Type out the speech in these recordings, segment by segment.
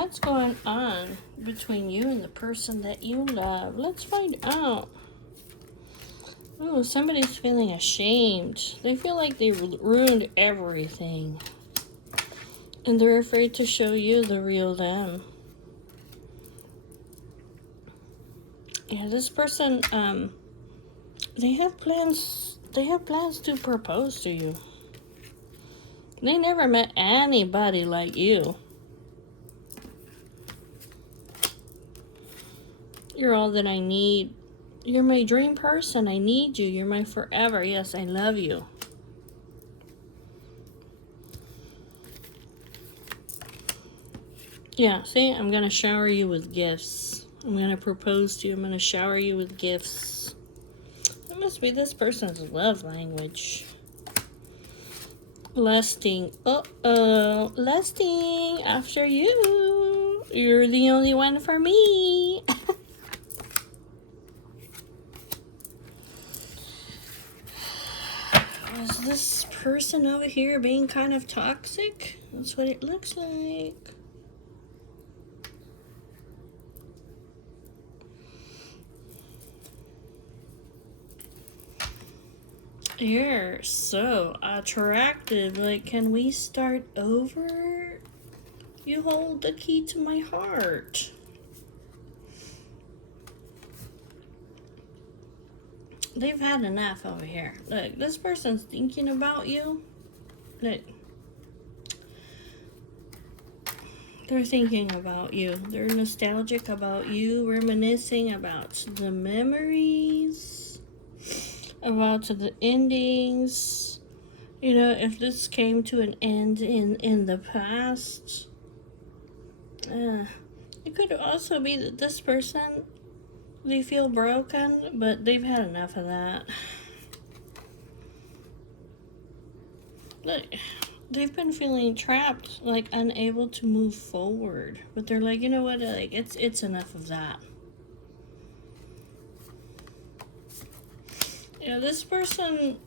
What's going on between you and the person that you love? Let's find out. Oh, somebody's feeling ashamed. They feel like they ruined everything. And they're afraid to show you the real them. Yeah, this person, they have plans to propose to you. They never met anybody like you. You're all that I need. You're my dream person. I need you. You're my forever. Yes, I love you. Yeah, see, I'm going to shower you with gifts. I'm going to propose to you. I'm going to shower you with gifts. That must be this person's love language. Lusting. Uh-oh. Lusting after you. You're the only one for me. Is this person over here being kind of toxic? That's what it looks like. You're so attractive. Like, can we start over? You hold the key to my heart. They've had enough over here. Look, this person's thinking about you. Look. They're thinking about you. They're nostalgic about you, reminiscing about the memories, about the endings. You know, if this came to an end in the past, it could also be that this person, they feel broken, but they've had enough of that. Look, they've been feeling trapped, like unable to move forward. But they're like, you know what, like it's enough of that. You know, this person,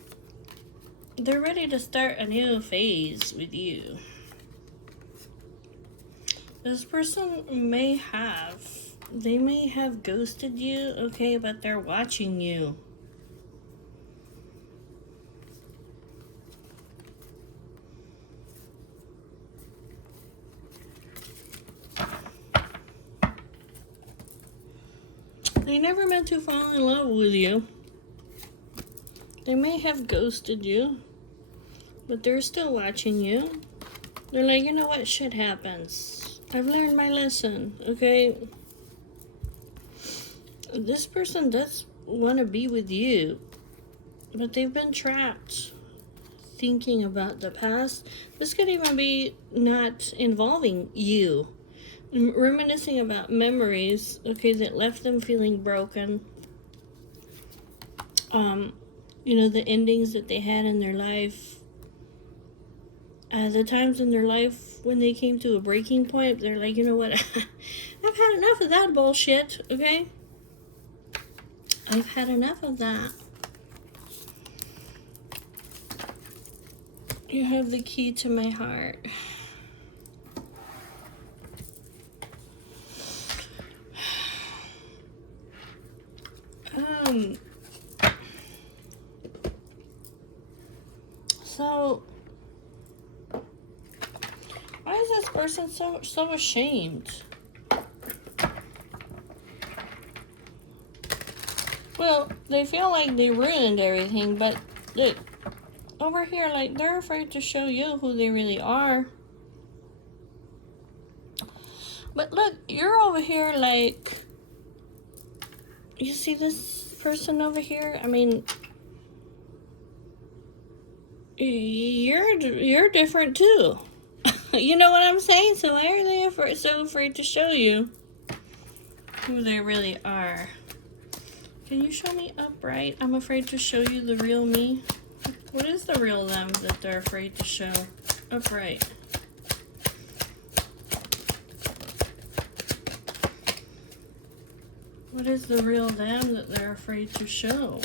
they're ready to start a new phase with you. This person may have ghosted you, okay, but they're watching you. They never meant to fall in love with you. They may have ghosted you, but they're still watching you. They're like, you know what, shit happens. I've learned my lesson, okay? This person does want to be with you, but they've been trapped thinking about the past. This could even be not involving you. Reminiscing about memories, okay, that left them feeling broken. You know, the endings that they had in their life. The times in their life when they came to a breaking point, they're like, you know what, I've had enough of that bullshit, okay? I've had enough of that. You have the key to my heart. So, why is this person so ashamed? Well, they feel like they ruined everything, but look, over here, like, they're afraid to show you who they really are. But look, you're over here, like, you see this person over here? I mean, you're different too. You know what I'm saying? So why are they so afraid to show you who they really are? Can you show me upright? I'm afraid to show you the real me. What is the real them that they're afraid to show? Upright. What is the real them that they're afraid to show?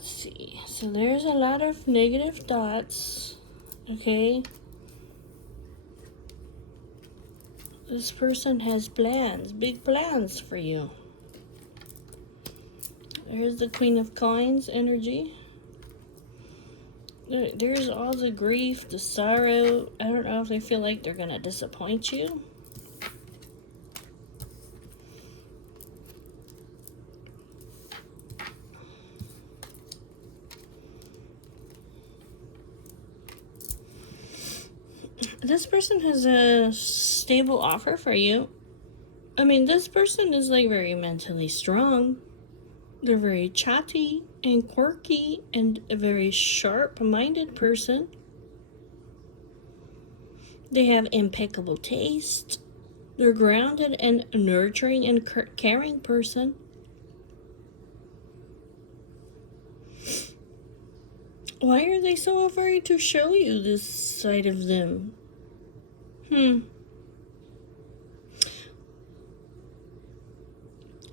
Let's see. see. So there's a lot of negative thoughts. Okay. This person has plans, big plans for you. Here's the Queen of Coins energy. There's all the grief, the sorrow. I don't know if they feel like they're going to disappoint you. This person has a stable offer for you. I mean, this person is like very mentally strong. They're very chatty and quirky and a very sharp-minded person. They have impeccable taste. They're grounded and nurturing and caring person. Why are they so afraid to show you this side of them?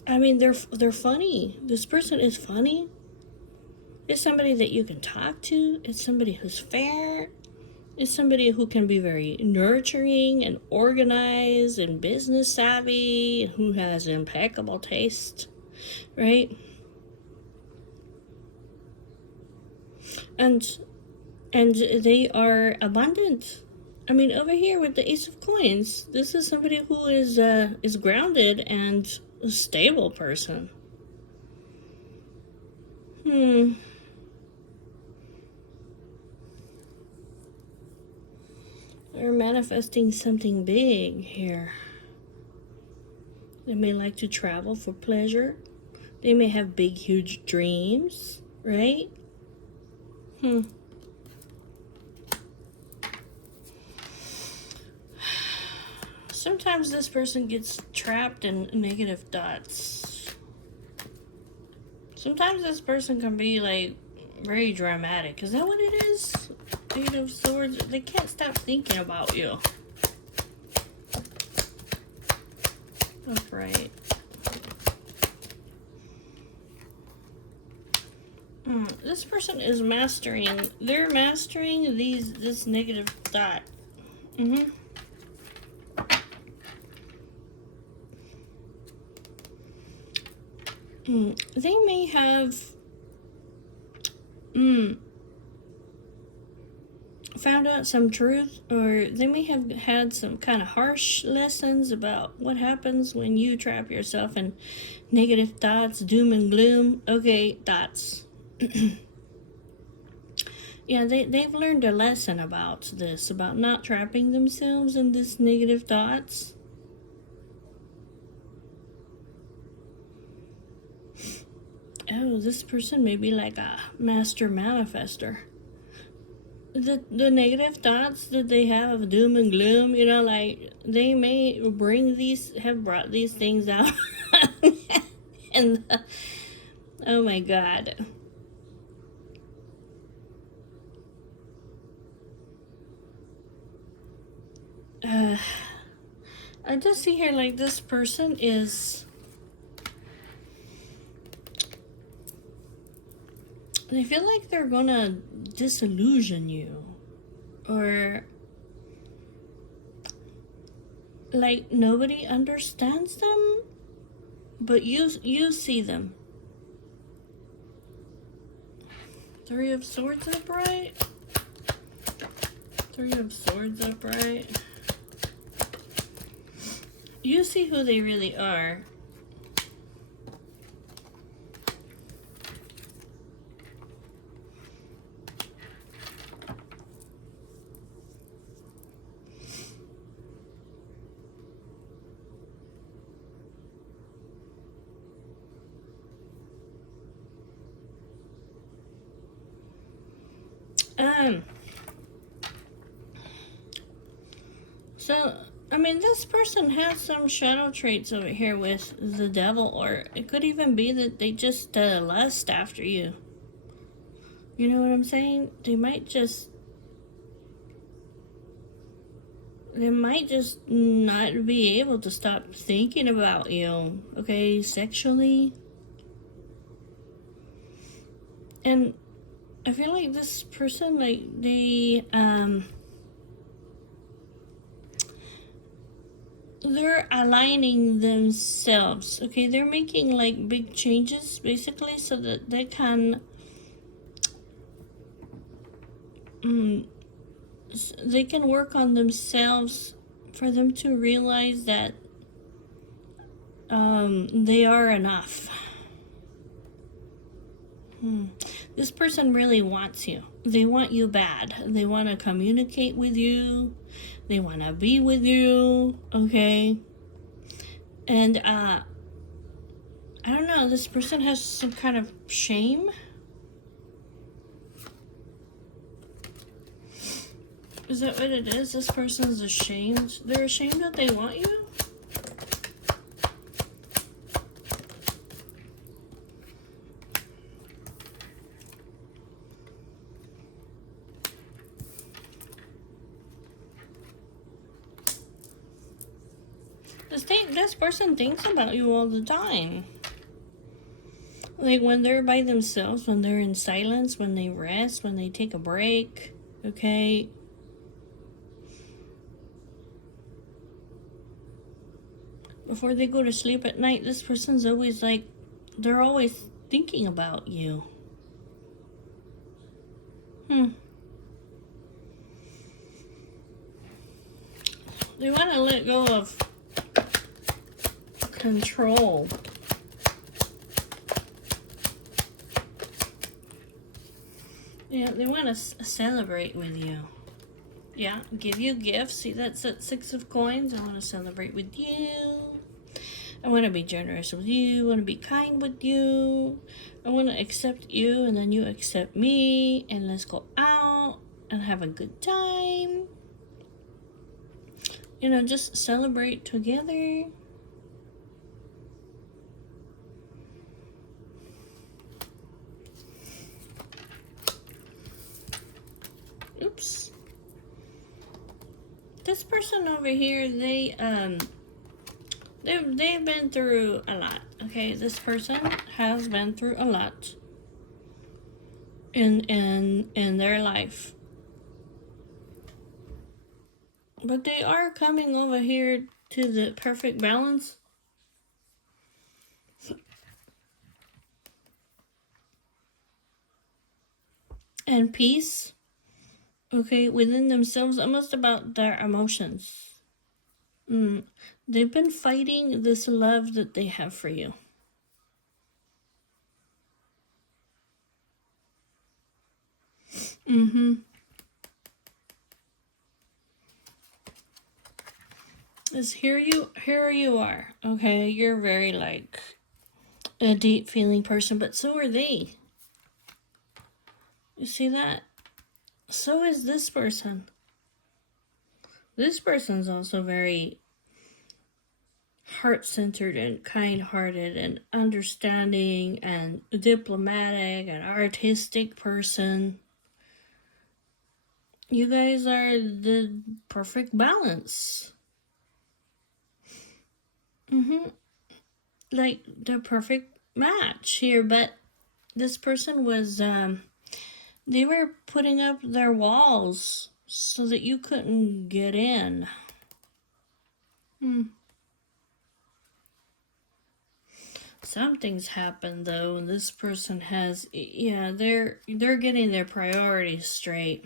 I mean, they're funny. This person is funny. It's somebody that you can talk to. It's somebody who's fair. It's somebody who can be very nurturing and organized and business savvy, who has impeccable taste, right? And they are abundant. I mean, over here with the Ace of Coins, this is somebody who is grounded and a stable person. They're manifesting something big here. They may like to travel for pleasure. They may have big, huge dreams, right? Sometimes this person gets trapped in negative thoughts. Sometimes this person can be like very dramatic. Is that what it is? Eight of Swords. They can't stop thinking about you. Upright. This person is mastering. They're mastering this negative thought. They may have found out some truth, or they may have had some kind of harsh lessons about what happens when you trap yourself in negative thoughts, doom and gloom. Okay, thoughts. Yeah, they've learned a lesson about this, about not trapping themselves in this negative thoughts. Oh, this person may be like a master manifester. The negative thoughts that they have of doom and gloom, you know, like they may have brought these things out. And oh my God. I just see here like this person is, they feel like they're gonna disillusion you, or like nobody understands them, but you see them. Three of Swords upright. Three of Swords upright. You see who they really are. So, I mean, this person has some shadow traits over here with the devil, or it could even be that they just lust after you. You know what I'm saying? They might just not be able to stop thinking about you, okay, sexually. And I feel like this person, like, they're aligning themselves, okay? They're making, like, big changes, basically, so that they can, they can work on themselves for them to realize that they are enough. This person really wants you. They want you bad. They want to communicate with you. They want to be with you, okay? And I don't know, this person has some kind of shame. Is that what it is? This person's ashamed. They're ashamed that they want you? This person thinks about you all the time. Like when they're by themselves, when they're in silence, when they rest, when they take a break, okay? Before they go to sleep at night, this person's always like, they're always thinking about you. They want to let go of control. Yeah, they want to celebrate with you. Yeah, give you gifts. See, that's at 6 of coins. I want to celebrate with you. I want to be generous with you. I want to be kind with you. I want to accept you, and then you accept me. And let's go out and have a good time. You know, just celebrate together. Oops. This person over here, they've been through a lot. Okay, this person has been through a lot in their life. But they are coming over here to the perfect balance. And peace. Okay, within themselves, almost about their emotions. They've been fighting this love that they have for you. Is here you are. Okay, you're very like a deep feeling person, but so are they. You see that? So is this person. This person's also very heart-centered and kind-hearted and understanding and diplomatic and artistic person. You guys are the perfect balance. Like the perfect match here, but this person was they were putting up their walls so that you couldn't get in. Something's happened though, and this person has, yeah, they're getting their priorities straight.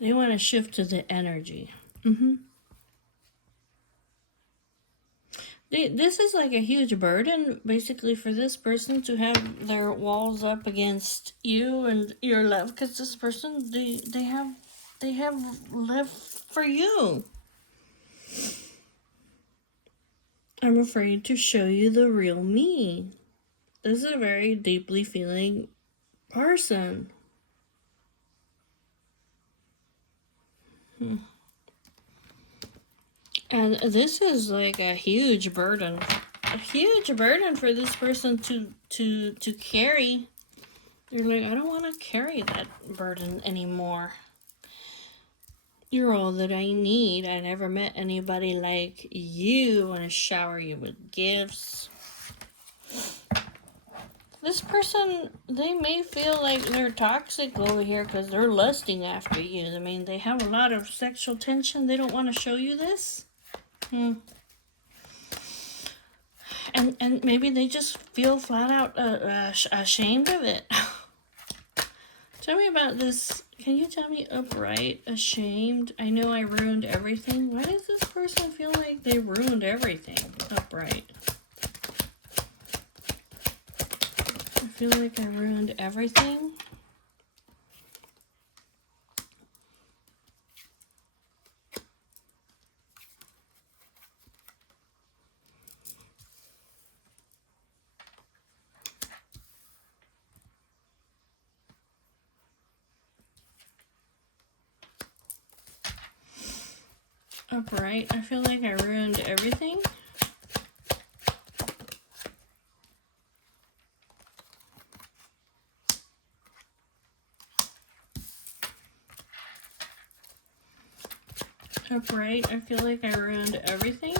They want to shift to the energy. This is like a huge burden, basically, for this person to have their walls up against you and your love, because this person, they have lived for you. I'm afraid to show you the real me. This is a very deeply feeling person. And this is like a huge burden. A huge burden for this person to carry. You're like, I don't want to carry that burden anymore. You're all that I need. I never met anybody like you. I want to shower you with gifts. This person, they may feel like they're toxic over here because they're lusting after you. I mean, they have a lot of sexual tension. They don't want to show you this. And maybe they just feel flat out ashamed of it. Tell me about this. Can you tell me upright, ashamed? I know I ruined everything. Why does this person feel like they ruined everything? Upright. I feel like I ruined everything. Upright. I feel like I ruined everything. Upright. I feel like I ruined everything.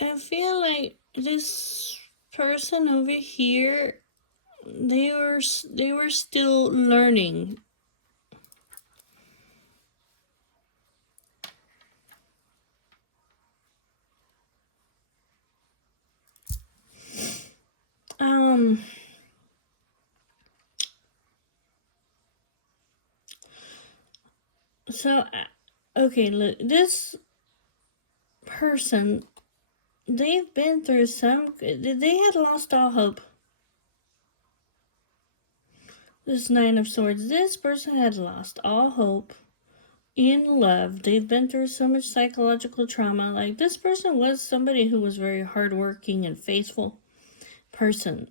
I feel like this person over here, they were still learning. So okay, look, this person, they've been through they had lost all hope. This Nine of Swords, this person had lost all hope in love. They've been through so much psychological trauma. Like, this person was somebody who was very hardworking and faithful person.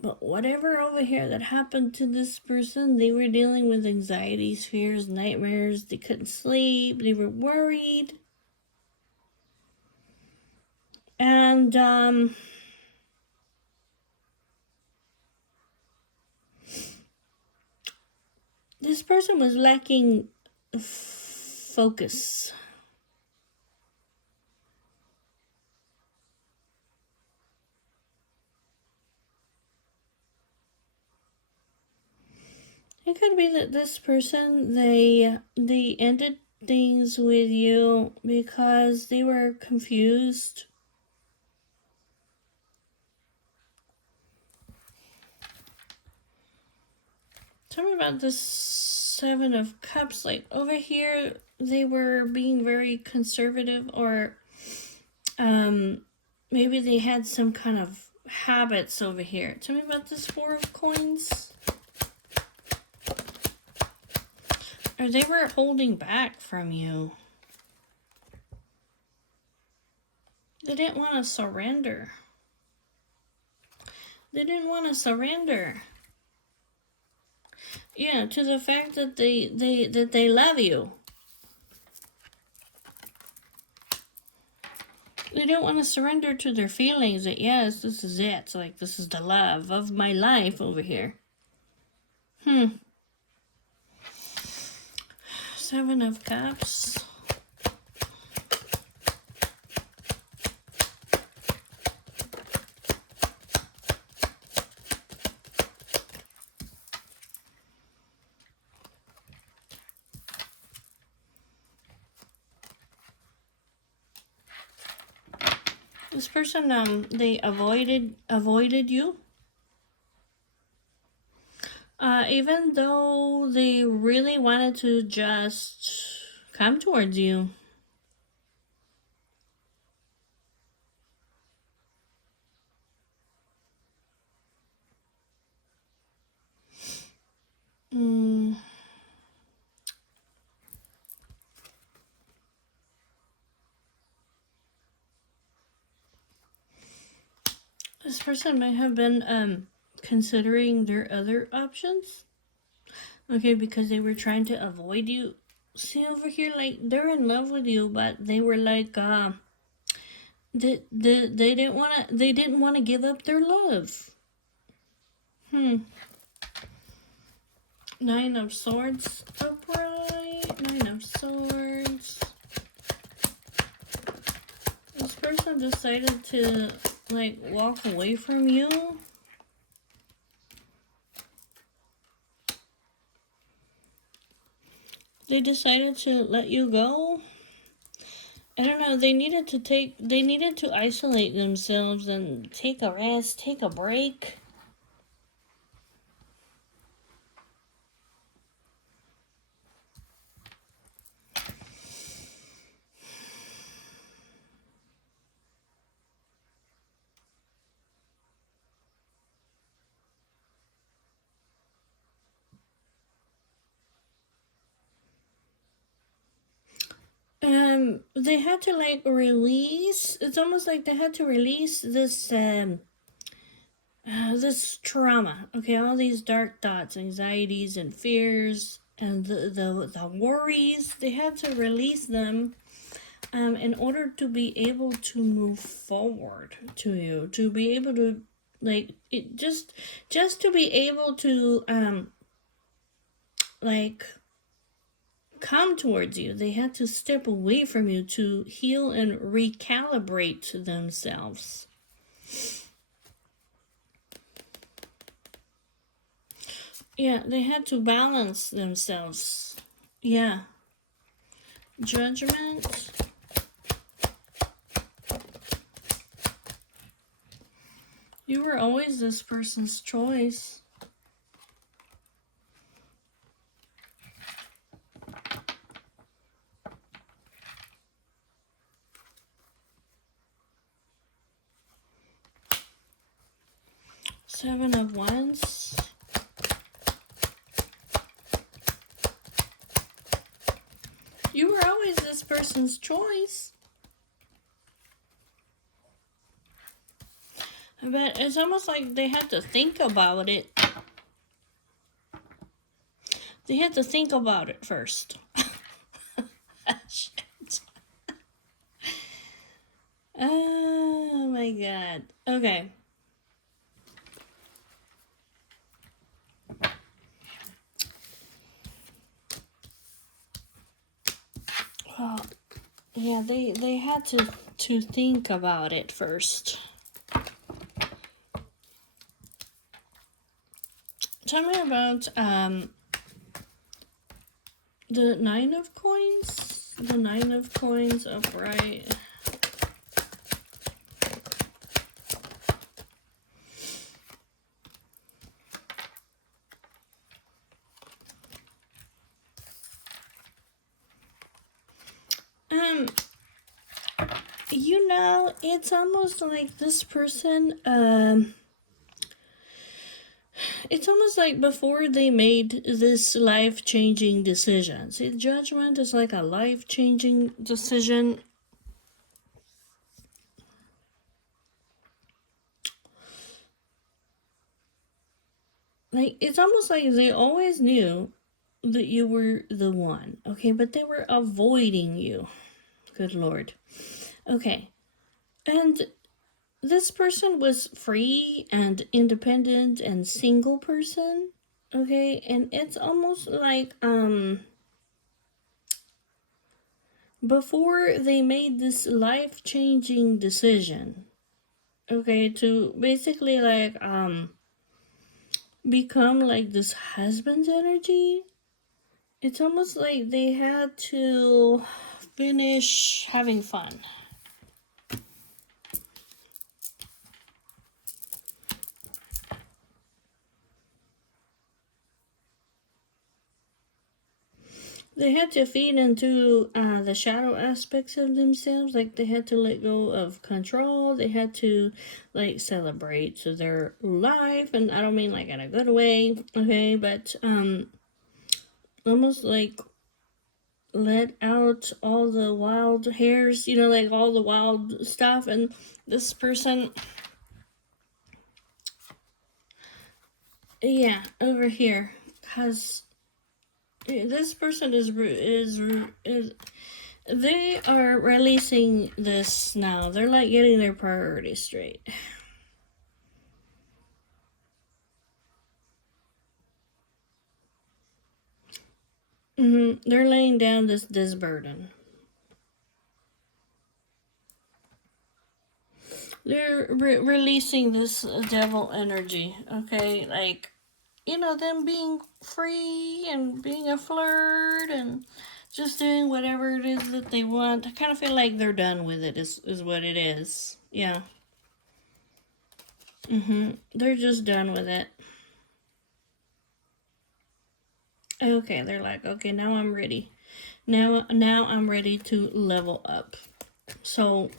But whatever over here that happened to this person, they were dealing with anxieties, fears, nightmares. They couldn't sleep. They were worried. And, this person was lacking focus. It could be that this person, they ended things with you because they were confused. Tell me about this Seven of Cups. Like, over here, they were being very conservative, or maybe they had some kind of habits over here. Tell me about this Four of Coins. Or they were holding back from you. They didn't want to surrender. They didn't want to surrender. Yeah, to the fact that they love you. They don't want to surrender to their feelings that, yes, this is it. Like, this is the love of my life over here. Seven of Cups. This person, they avoided you. Even though they really wanted to just come towards you. This person might have been considering their other options. Okay, because they were trying to avoid you. See over here, like, they're in love with you, but they were like, they didn't want to give up their love. Nine of Swords upright. Nine of Swords. This person decided to, like, walk away from you. They decided to let you go. I don't know, they needed to isolate themselves and take a rest, take a break. They had to, like, release, it's almost like they had to release this, this trauma, okay, all these dark thoughts, anxieties, and fears, and the worries. They had to release them, in order to be able to move forward to you, to be able to, like, it just to be able to, like, come towards you. They had to step away from you to heal and recalibrate themselves. Yeah, they had to balance themselves. Yeah. Judgment. You were always this person's choice. Seven of Wands. You were always this person's choice. But it's almost like they had to think about it. They had to think about it first. Shit. Oh my god. Okay. Well, yeah, they had to think about it first. Tell me about the Nine of Coins. The Nine of Coins upright. You know, it's almost like this person, it's almost like before they made this life-changing decision. See, Judgment is like a life-changing decision. Like, it's almost like they always knew that you were the one, okay? But they were avoiding you. Good Lord. Okay. And this person was free and independent and single person, okay? And it's almost like, before they made this life-changing decision, okay, to basically, like, become like this husband's energy, it's almost like they had to finish having fun. They had to feed into the shadow aspects of themselves. Like, they had to let go of control. They had to, like, celebrate their life. And I don't mean, like, in a good way, okay? But almost, like, let out all the wild hairs, you know, like, all the wild stuff. And this person, yeah, over here, has... This person is they are releasing this now. They're, like, getting their priorities straight. They're laying down this burden. They're releasing this devil energy, okay? Like, you know, them being free and being a flirt and just doing whatever it is that they want. I kind of feel like they're done with it, is what it is. Yeah. They're just done with it. Okay, they're like, okay, now I'm ready. Now I'm ready to level up. So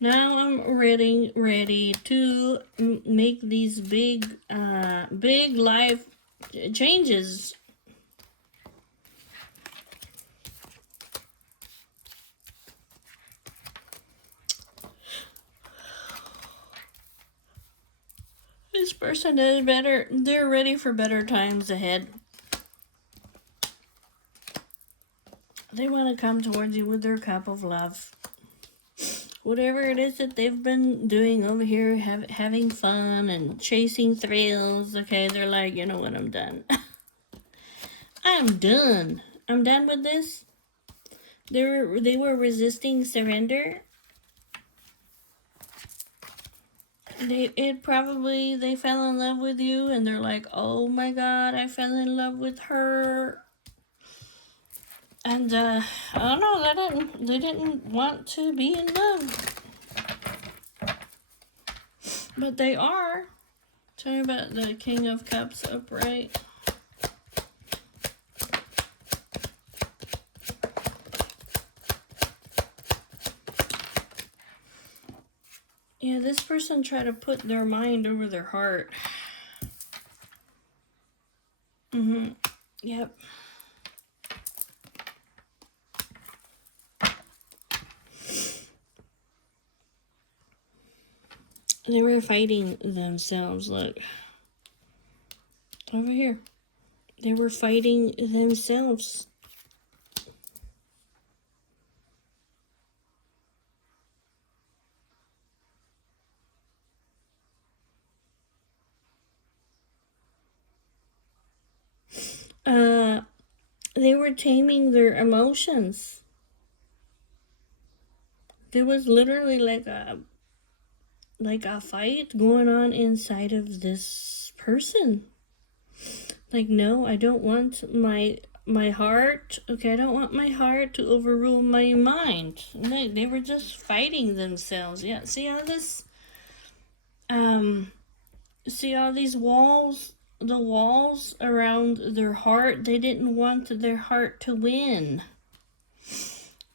now I'm ready to make these big life changes. This person is better. They're ready for better times ahead. They want to come towards you with their cup of love. Whatever it is that they've been doing over here, having fun and chasing thrills, okay, they're like, you know what, I'm done. I'm done. I'm done with this. They were resisting surrender. They fell in love with you and they're like, oh my god, I fell in love with her. And I don't know, they didn't want to be in love. But they are. Tell me about the King of Cups upright. Yeah, this person tried to put their mind over their heart. Yep. They were fighting themselves, look. Over here. They were fighting themselves. They were taming their emotions. There was literally like a fight going on inside of this person. Like, no, I don't want my heart. Okay, I don't want my heart to overrule my mind. They were just fighting themselves. Yeah, see all this? See all these walls? The walls around their heart. They didn't want their heart to win.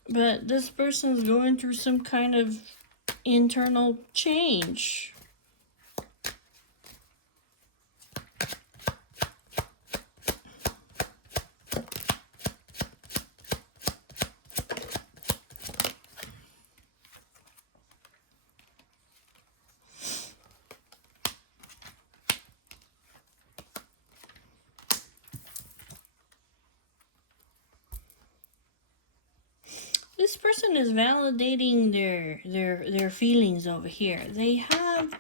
But this person's going through some kind of internal change. This person is validating their feelings over here. They have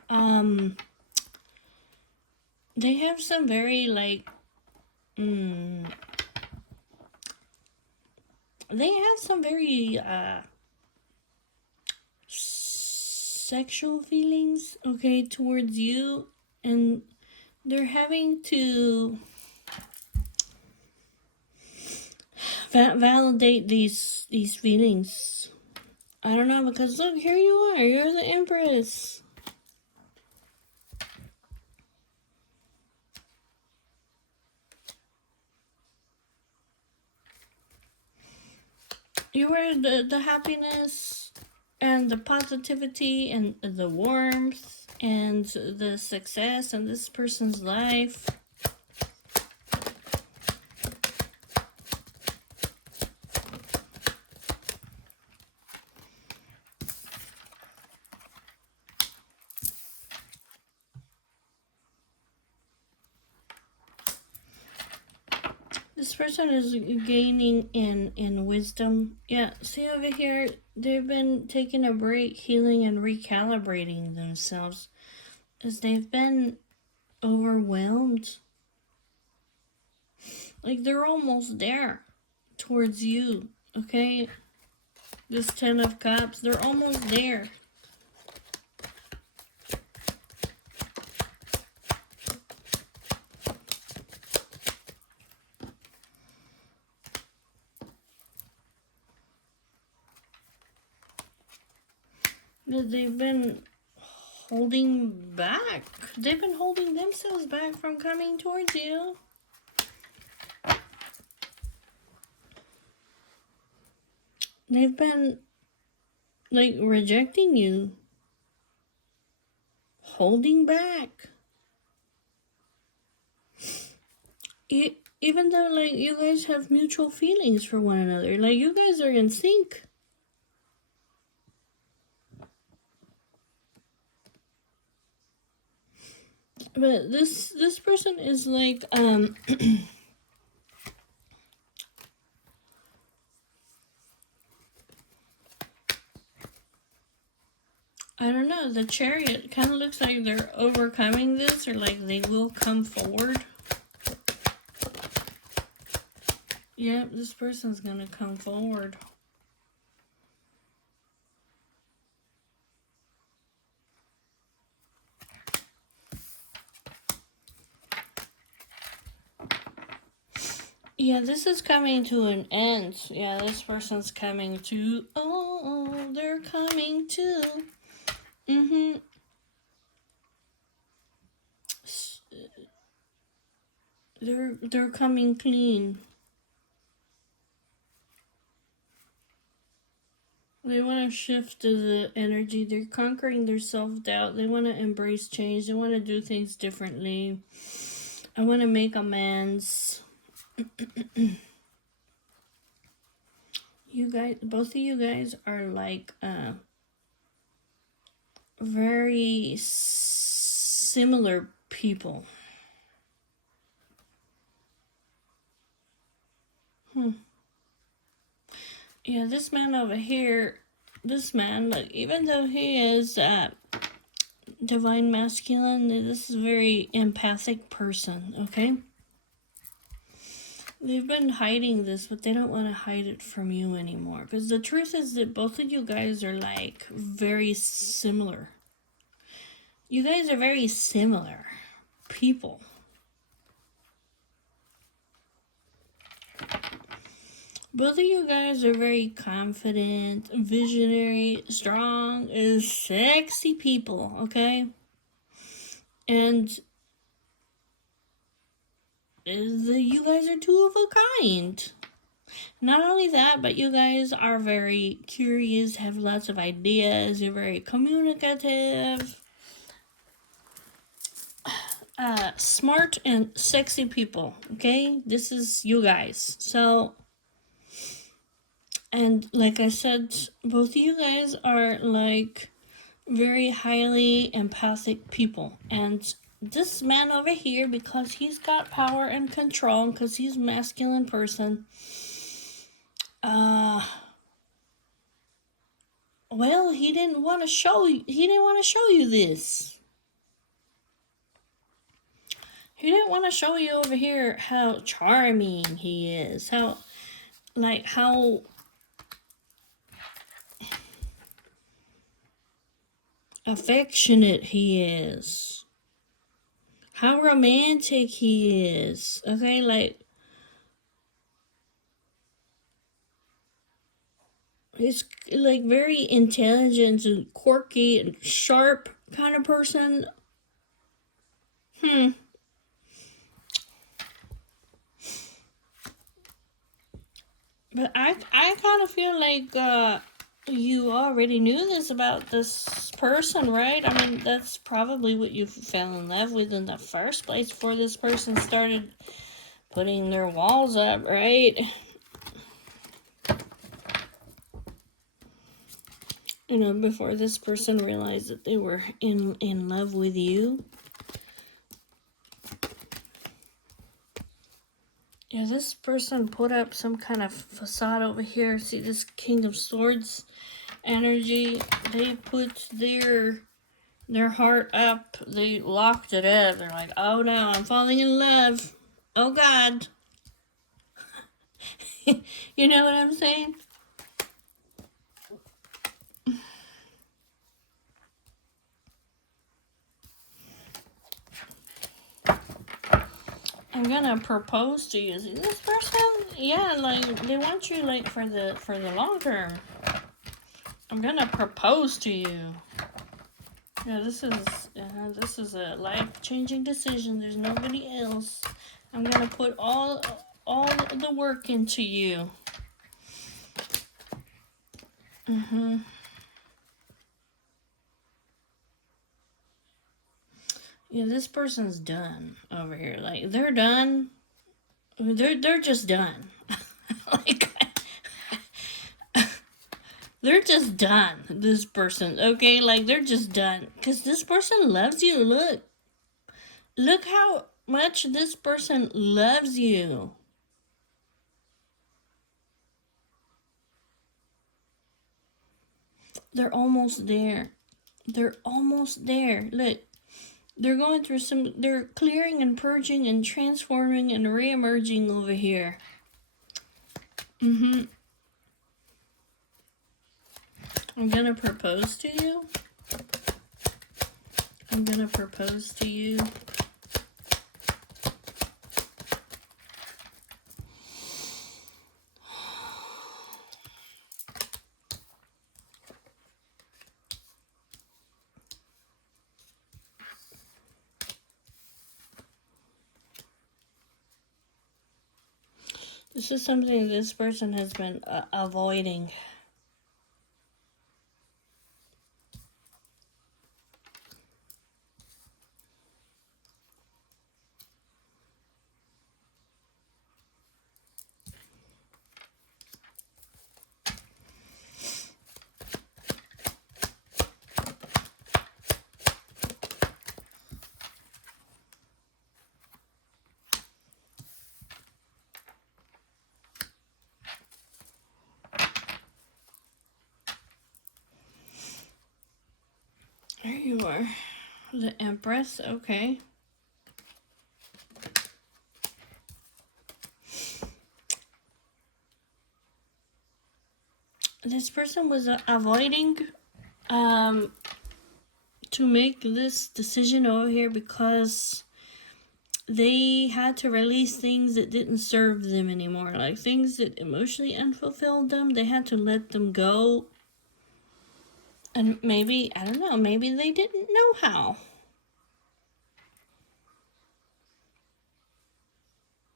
some very like they have some very sexual feelings, okay, towards you, and they're having to validate these feelings. I don't know, because look, here you are. You're the Empress. You were the happiness and the positivity and the warmth and the success in this person's life. This person is gaining in wisdom. Yeah, see over here, they've been taking a break, healing and recalibrating themselves as they've been overwhelmed. Like, they're almost there towards you, okay? This 10 of Cups, they're almost there. But they've been holding back. They've been holding themselves back from coming towards you. They've been, like, rejecting you. Holding back. Even though, like, you guys have mutual feelings for one another. Like, you guys are in sync. But this person is like, I don't know, the Chariot kind of looks like they're overcoming this, or like they will come forward. Yep, this person's gonna come forward. Yeah, this is coming to an end. Yeah, this person's coming to, oh, they're coming to. They're coming clean. They want to shift to the energy. They're conquering their self-doubt. They want to embrace change. They want to do things differently. I want to make amends. You guys, both of you guys are like very similar people. Yeah, this man over here, this man, like, even though he is divine masculine, this is a very empathic person, okay? They've been hiding this, but they don't want to hide it from you anymore. Because the truth is that both of you guys are, like, very similar. You guys are very similar people. Both of you guys are very confident, visionary, strong, sexy people, okay? And you guys are two of a kind. Not only that, but you guys are very curious, have lots of ideas, you're very communicative, smart and sexy people, okay? This is you guys. So, and like I said, both of you guys are like very highly empathic people. And this man over here, because he's got power and control, because he's a masculine person, well, he didn't want to show you this. He didn't want to show you over here how charming he is, how affectionate he is, how romantic he is, okay? Like, he's like very intelligent and quirky and sharp kind of person. But I kind of feel like you already knew this about this person, right? I mean, that's probably what you fell in love with in the first place before this person started putting their walls up, right? You know, before this person realized that they were in love with you. Yeah, this person put up some kind of facade over here. See this King of Swords energy? They put their heart up. They locked it up. They're like, oh no, I'm falling in love. Oh God. You know what I'm saying? I'm gonna propose to you. This person, yeah, like they want you like for the long term. I'm gonna propose to you. Yeah, this is a life-changing decision. There's nobody else. I'm gonna put all the work into you. Yeah, this person's done over here. Like they're done. They're just done. Like they're just done. This person, okay? Like they're just done because this person loves you. Look how much this person loves you. They're almost there. They're almost there. Look, they're going through they're clearing and purging and transforming and re-emerging over here. I'm gonna propose to you. I'm gonna propose to you. This is something this person has been avoiding. There you are. The Empress, okay. This person was avoiding to make this decision over here because they had to release things that didn't serve them anymore. Like things that emotionally unfulfilled them, they had to let them go. And maybe, I don't know, maybe they didn't know how.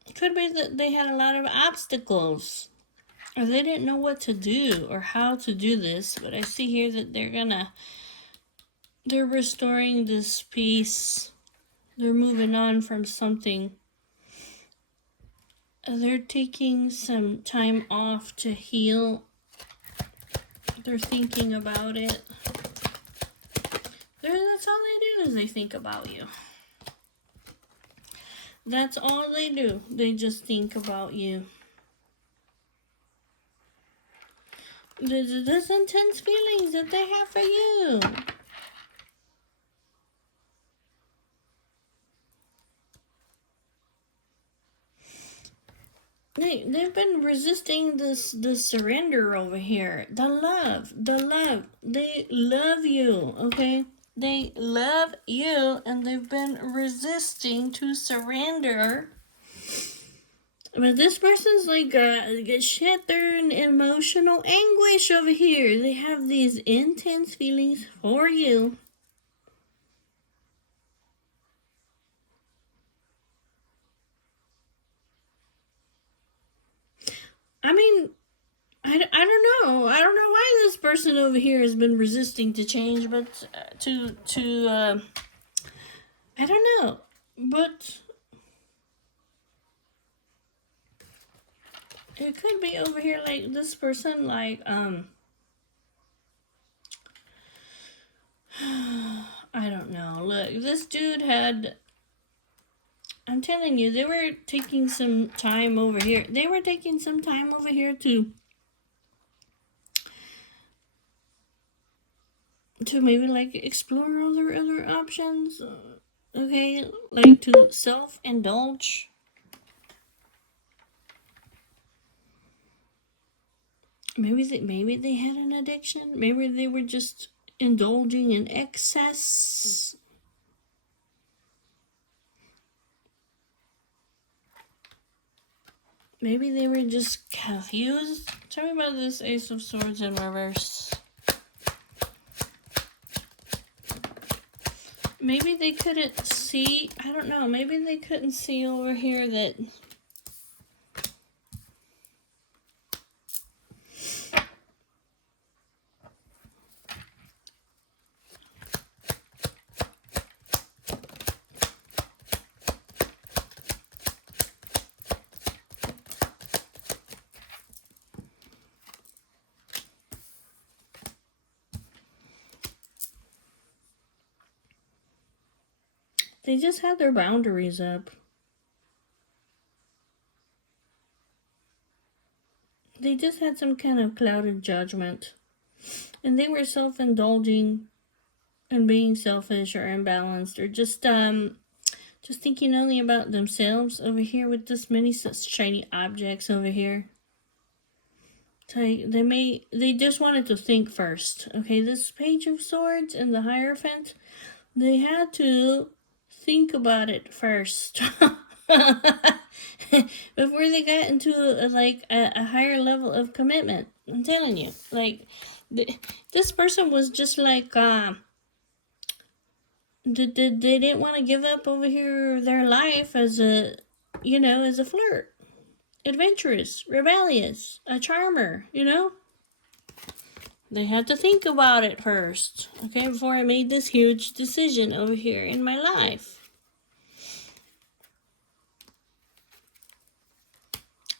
It could be that they had a lot of obstacles. Or they didn't know what to do or how to do this. But I see here that they're restoring this peace. They're moving on from something. They're taking some time off to heal. They're thinking about it. That's all they do is they think about you. That's all they do. They just think about you. There's intense feelings that they have for you. They've been resisting this surrender over here. The love. They love you, okay? They love you, and they've been resisting to surrender. But this person's like shattered in emotional anguish over here. They have these intense feelings for you. I mean, I don't know. I don't know why this person over here has been resisting to change, but I don't know. But it could be over here like this person like I don't know. Look, this dude had, I'm telling you, they were taking some time over here. They were taking some time over here to maybe like explore other options. Okay, like to self-indulge. Maybe they had an addiction. Maybe they were just indulging in excess. Maybe they were just confused. Tell me about this Ace of Swords in reverse. Maybe they couldn't see. I don't know. Maybe they couldn't see over here that they just had their boundaries up. They just had some kind of clouded judgment. And they were self-indulging and being selfish or imbalanced or just thinking only about themselves over here with this many such shiny objects over here. They just wanted to think first. Okay, this Page of Swords and the Hierophant, they had to think about it first. Before they got into a higher level of commitment. I'm telling you, like this person was just like they didn't want to give up over here their life as a flirt, adventurous, rebellious, a charmer. They had to think about it first, okay, before I made this huge decision over here in my life.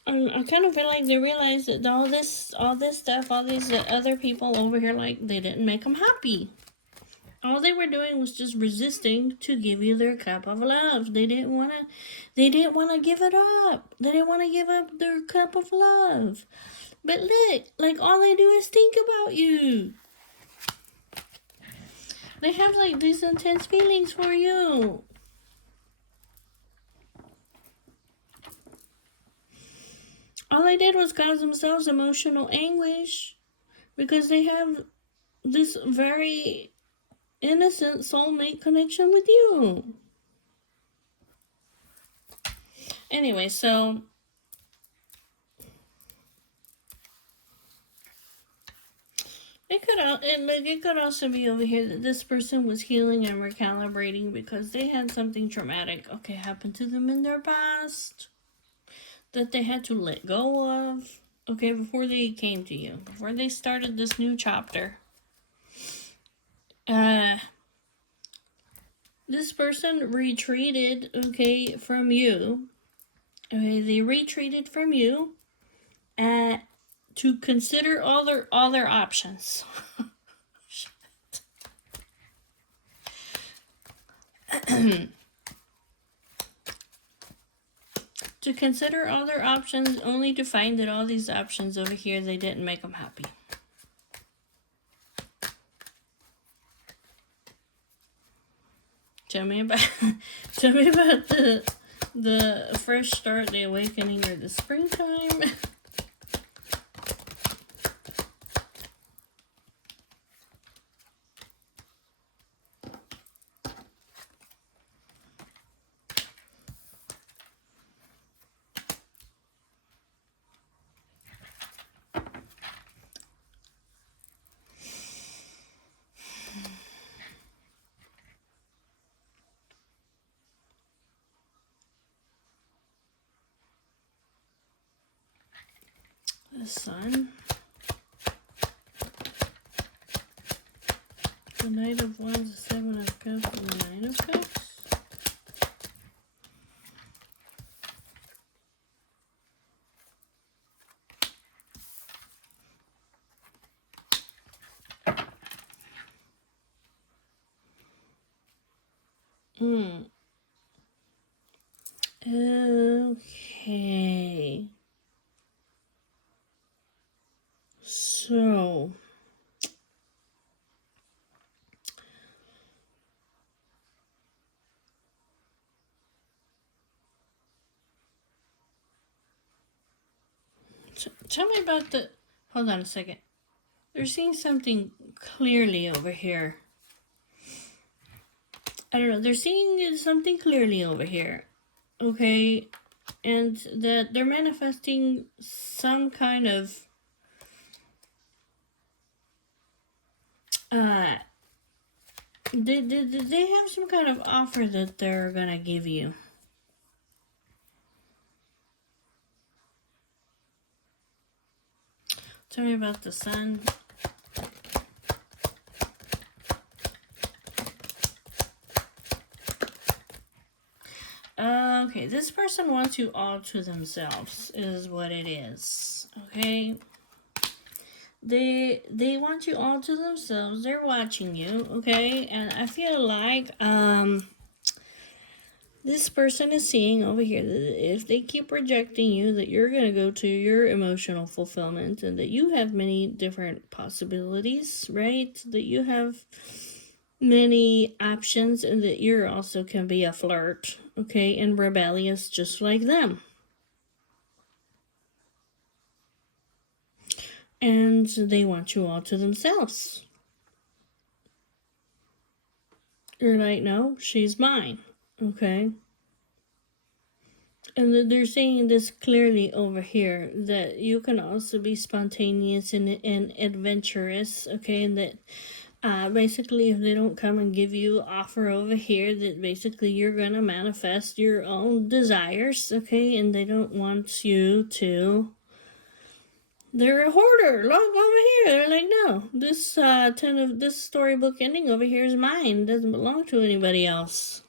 I kind of feel like they realized that all this stuff, all these other people over here, like, they didn't make them happy. All they were doing was just resisting to give you their cup of love. They didn't want to give it up. They didn't want to give up their cup of love. But look, like, all they do is think about you. They have, like, these intense feelings for you. All they did was cause themselves emotional anguish because they have this very innocent soulmate connection with you. Anyway, so it could also be over here that this person was healing and recalibrating because they had something traumatic, happen to them in their past that they had to let go of, before they came to you, before they started this new chapter. This person retreated, from you. They retreated from you to consider all their options. To consider all their options, only to find that all these options over here, they didn't make them happy. Tell me about the fresh start, the awakening, or the springtime. The Sun. The Knight of Wands, the Seven of Cups, and the Nine of Cups. Okay. So, tell me about Hold on a second. They're seeing something clearly over here. I don't know. They're seeing something clearly over here. Okay? And that they're manifesting some kind of they have some kind of offer that they're gonna give you. Tell me about the sun. Okay, this person wants you all to themselves, is what it is. Okay? They want you all to themselves. They're watching you, okay? And I feel like this person is seeing over here that if they keep rejecting you, that you're going to go to your emotional fulfillment and that you have many different possibilities, right? That you have many options and that you also can be a flirt, okay, and rebellious just like them. And they want you all to themselves. You're like, no, she's mine, okay? And they're saying this clearly over here, that you can also be spontaneous and adventurous, okay? And that basically if they don't come and give you offer over here, that basically you're going to manifest your own desires, okay? And they don't want you to... They're a hoarder. Look over here. They're like, no, this storybook ending over here is mine. It doesn't belong to anybody else.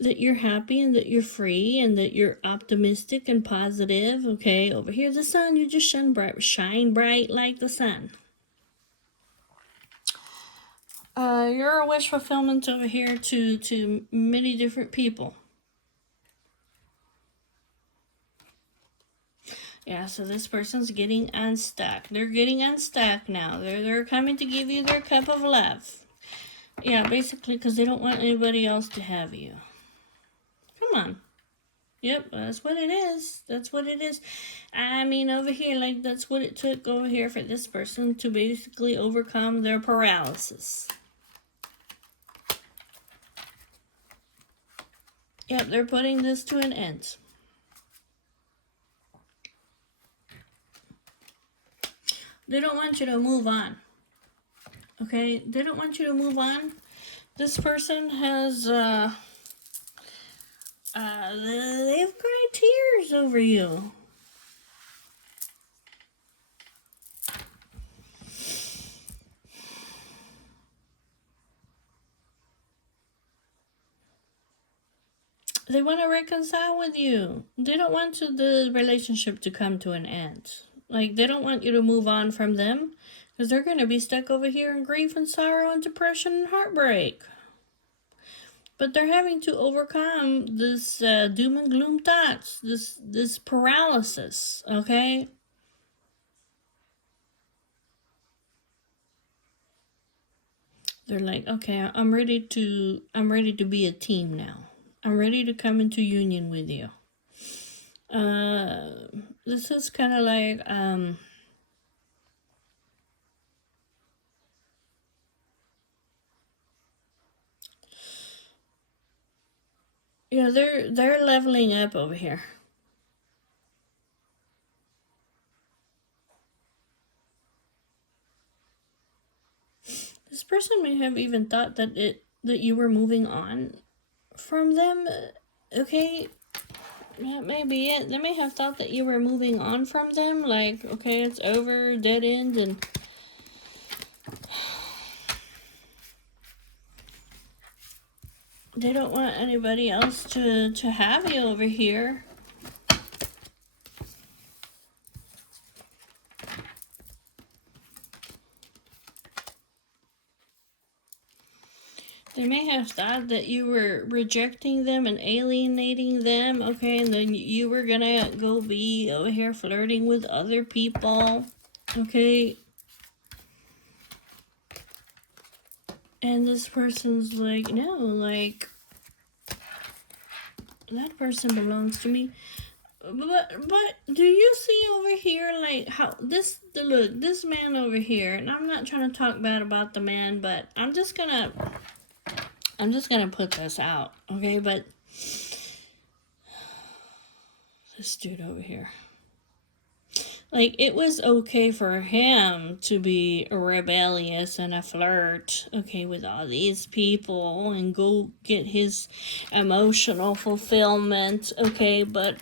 That you're happy and that you're free and that you're optimistic and positive. Okay, over here, the sun, you just shine bright like the sun. You're a wish fulfillment over here to many different people. Yeah, so this person's getting unstuck. They're getting unstuck now. They're coming to give you their cup of love. Yeah, basically because they don't want anybody else to have you. Come on. Yep, that's what it is. That's what it is. I mean, over here, like, that's what it took over here for this person to basically overcome their paralysis. Yep, they're putting this to an end. They don't want you to move on. Okay? They don't want you to move on. This person has, they have cried tears over you. They want to reconcile with you. They don't want the relationship to come to an end. Like, they don't want you to move on from them because they're going to be stuck over here in grief and sorrow and depression and heartbreak. But they're having to overcome this doom and gloom thoughts, this paralysis, okay? They're like, okay, I'm ready to be a team now. I'm ready to come into union with you. This is kind of like, yeah, they're leveling up over here. This person may have even thought that you were moving on from them. Okay, that may be it. They may have thought that you were moving on from them. Like, okay, it's over, dead end, and they don't want anybody else to have you over here. They may have thought that you were rejecting them and alienating them, okay, and then you were gonna go be over here flirting with other people, okay? And this person's like, no, like, that person belongs to me. but do you see over here, like, how this man over here, and I'm not trying to talk bad about the man, but I'm just gonna put this out, okay? But this dude over here, like, it was okay for him to be rebellious and a flirt, okay, with all these people and go get his emotional fulfillment, okay, but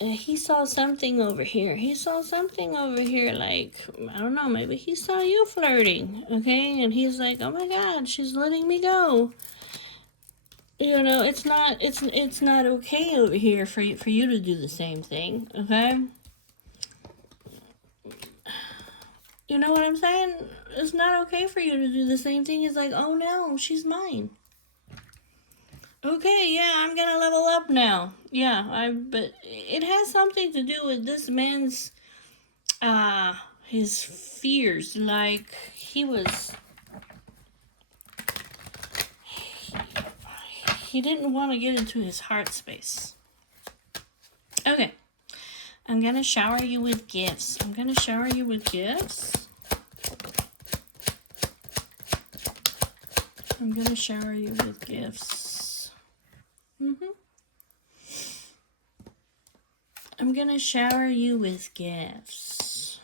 he saw something over here. He saw something over here, like, I don't know, maybe he saw you flirting, okay? And he's like, oh my God, she's letting me go. You know, it's not okay over here for you to do the same thing, okay? You know what I'm saying? It's not okay for you to do the same thing. It's like, oh no, she's mine. Okay, yeah, I'm gonna level up now. Yeah, but it has something to do with this man's his fears. Like, he didn't want to get into his heart space. Okay, I'm gonna shower you with gifts. I'm gonna shower you with gifts. I'm gonna shower you with gifts. I'm gonna shower you with gifts.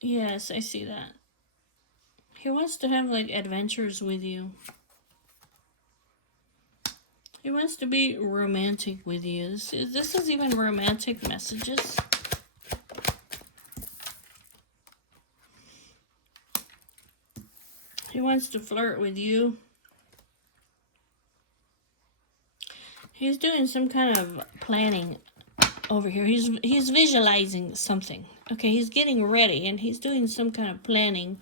Yes, I see that. He wants to have, like, adventures with you. He wants to be romantic with you. This is even romantic messages. He wants to flirt with you. He's doing some kind of planning over here. He's visualizing something. Okay, he's getting ready and he's doing some kind of planning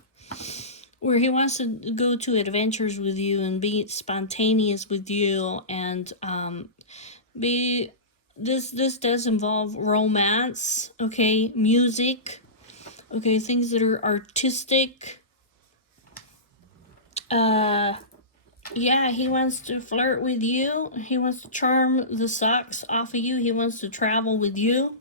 where he wants to go to adventures with you and be spontaneous with you and be this does involve romance, okay, music, okay, things that are artistic. Yeah, he wants to flirt with you. He wants to charm the socks off of you. He wants to travel with you.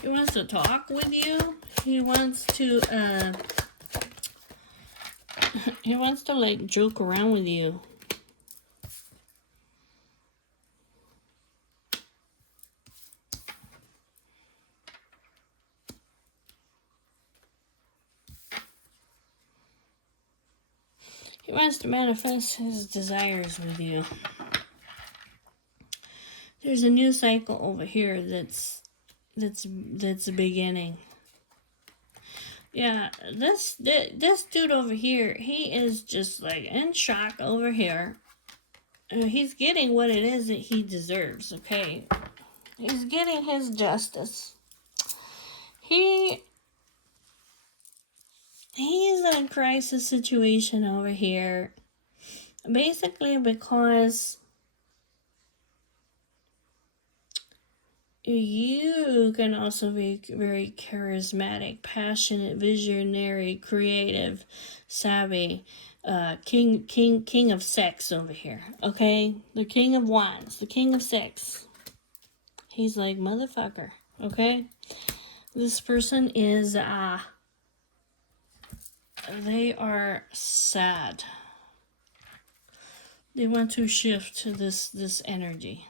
He wants to talk with you. He wants to like joke around with you. He wants to manifest his desires with you. There's a new cycle over here that's beginning. Yeah, this dude over here, he is just like in shock over here. He's getting what it is that he deserves, okay? He's getting his justice. He's in a crisis situation over here. Basically because you can also be very charismatic, passionate, visionary, creative, savvy, king of sex over here, okay? The king of wands, the king of sex. He's like, motherfucker, okay? This person is, they are sad. They want to shift to this energy.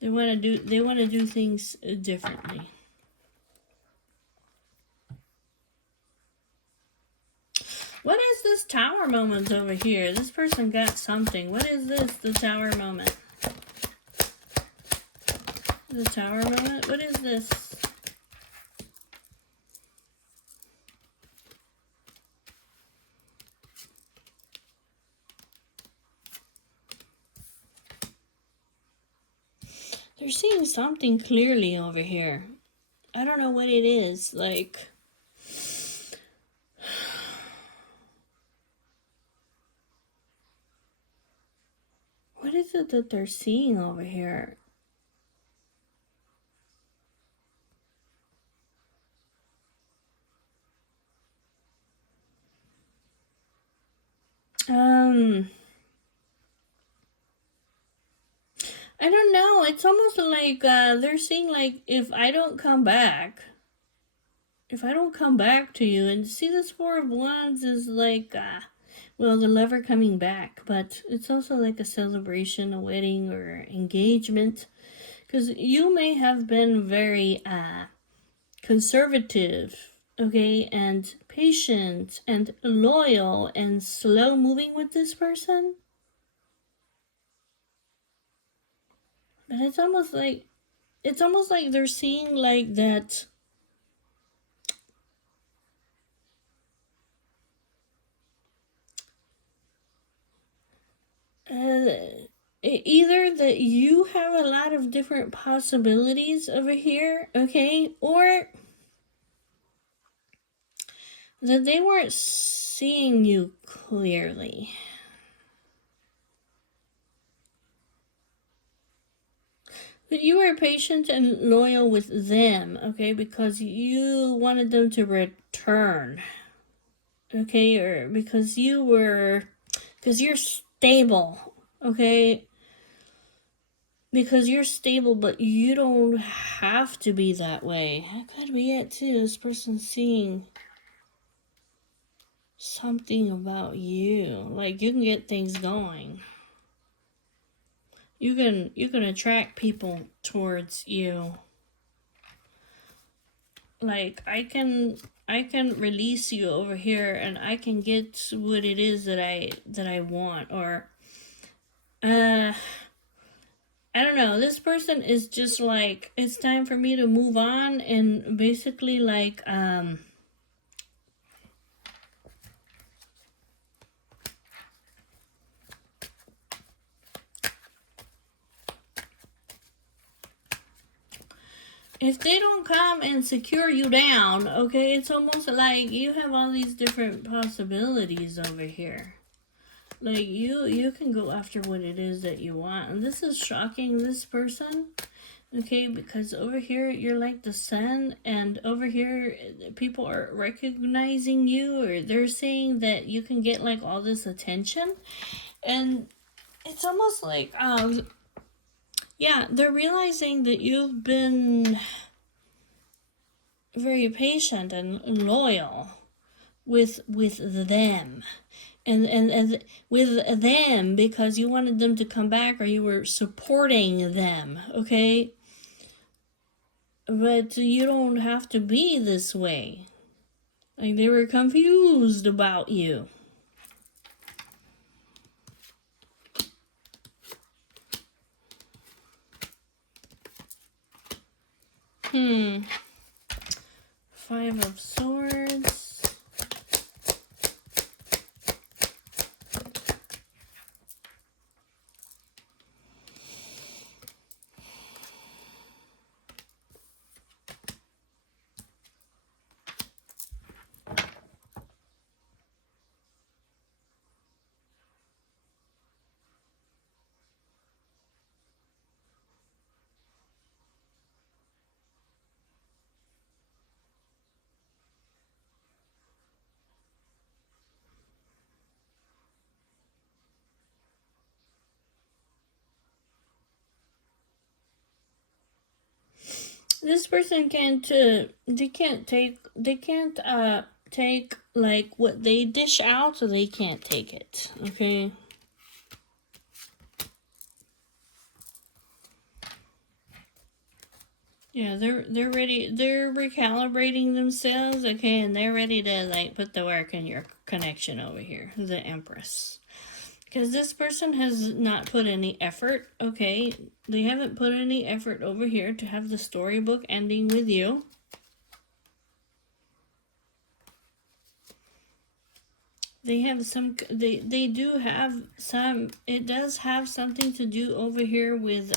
They want to do things differently. What is this tower moment over here? This person got something. What is this? The tower moment. The tower moment? What is this? They're seeing something clearly over here. I don't know what it is. Like, is it that they're seeing over here? I don't know. It's almost like they're seeing like if I don't come back to you, and see this Four of Wands is like well, the lover coming back, but it's also like a celebration, a wedding or engagement, because you may have been very conservative, okay, and patient and loyal and slow moving with this person. But it's almost like they're seeing like that either that you have a lot of different possibilities over here, okay, or that they weren't seeing you clearly. But you were patient and loyal with them, okay, because you wanted them to return, okay, or because you're stable, okay, because you're stable, but you don't have to be that way. That could be it too. This person's seeing something about you. Like, you can get things going. You can attract people towards you. Like, I can release you over here, and I can get what it is that I want. Or I don't know. This person is just like, it's time for me to move on, and basically like if they don't come and secure you down, okay, it's almost like you have all these different possibilities over here. Like, you can go after what it is that you want. And this is shocking this person, okay, because over here you're like the sun, and over here people are recognizing you, or they're saying that you can get like all this attention. And it's almost like yeah, they're realizing that you've been very patient and loyal with them, and with them, because you wanted them to come back, or you were supporting them, okay, but you don't have to be this way. Like, they were confused about you. Five of Swords. This person can't take like what they dish out, so they can't take it, okay. Yeah, they're ready. They're recalibrating themselves, okay, and they're ready to like put the work in your connection over here, the Empress. Because this person has not put any effort, okay? They haven't put any effort over here to have the storybook ending with you. They have some, they do have some, it does have something to do over here with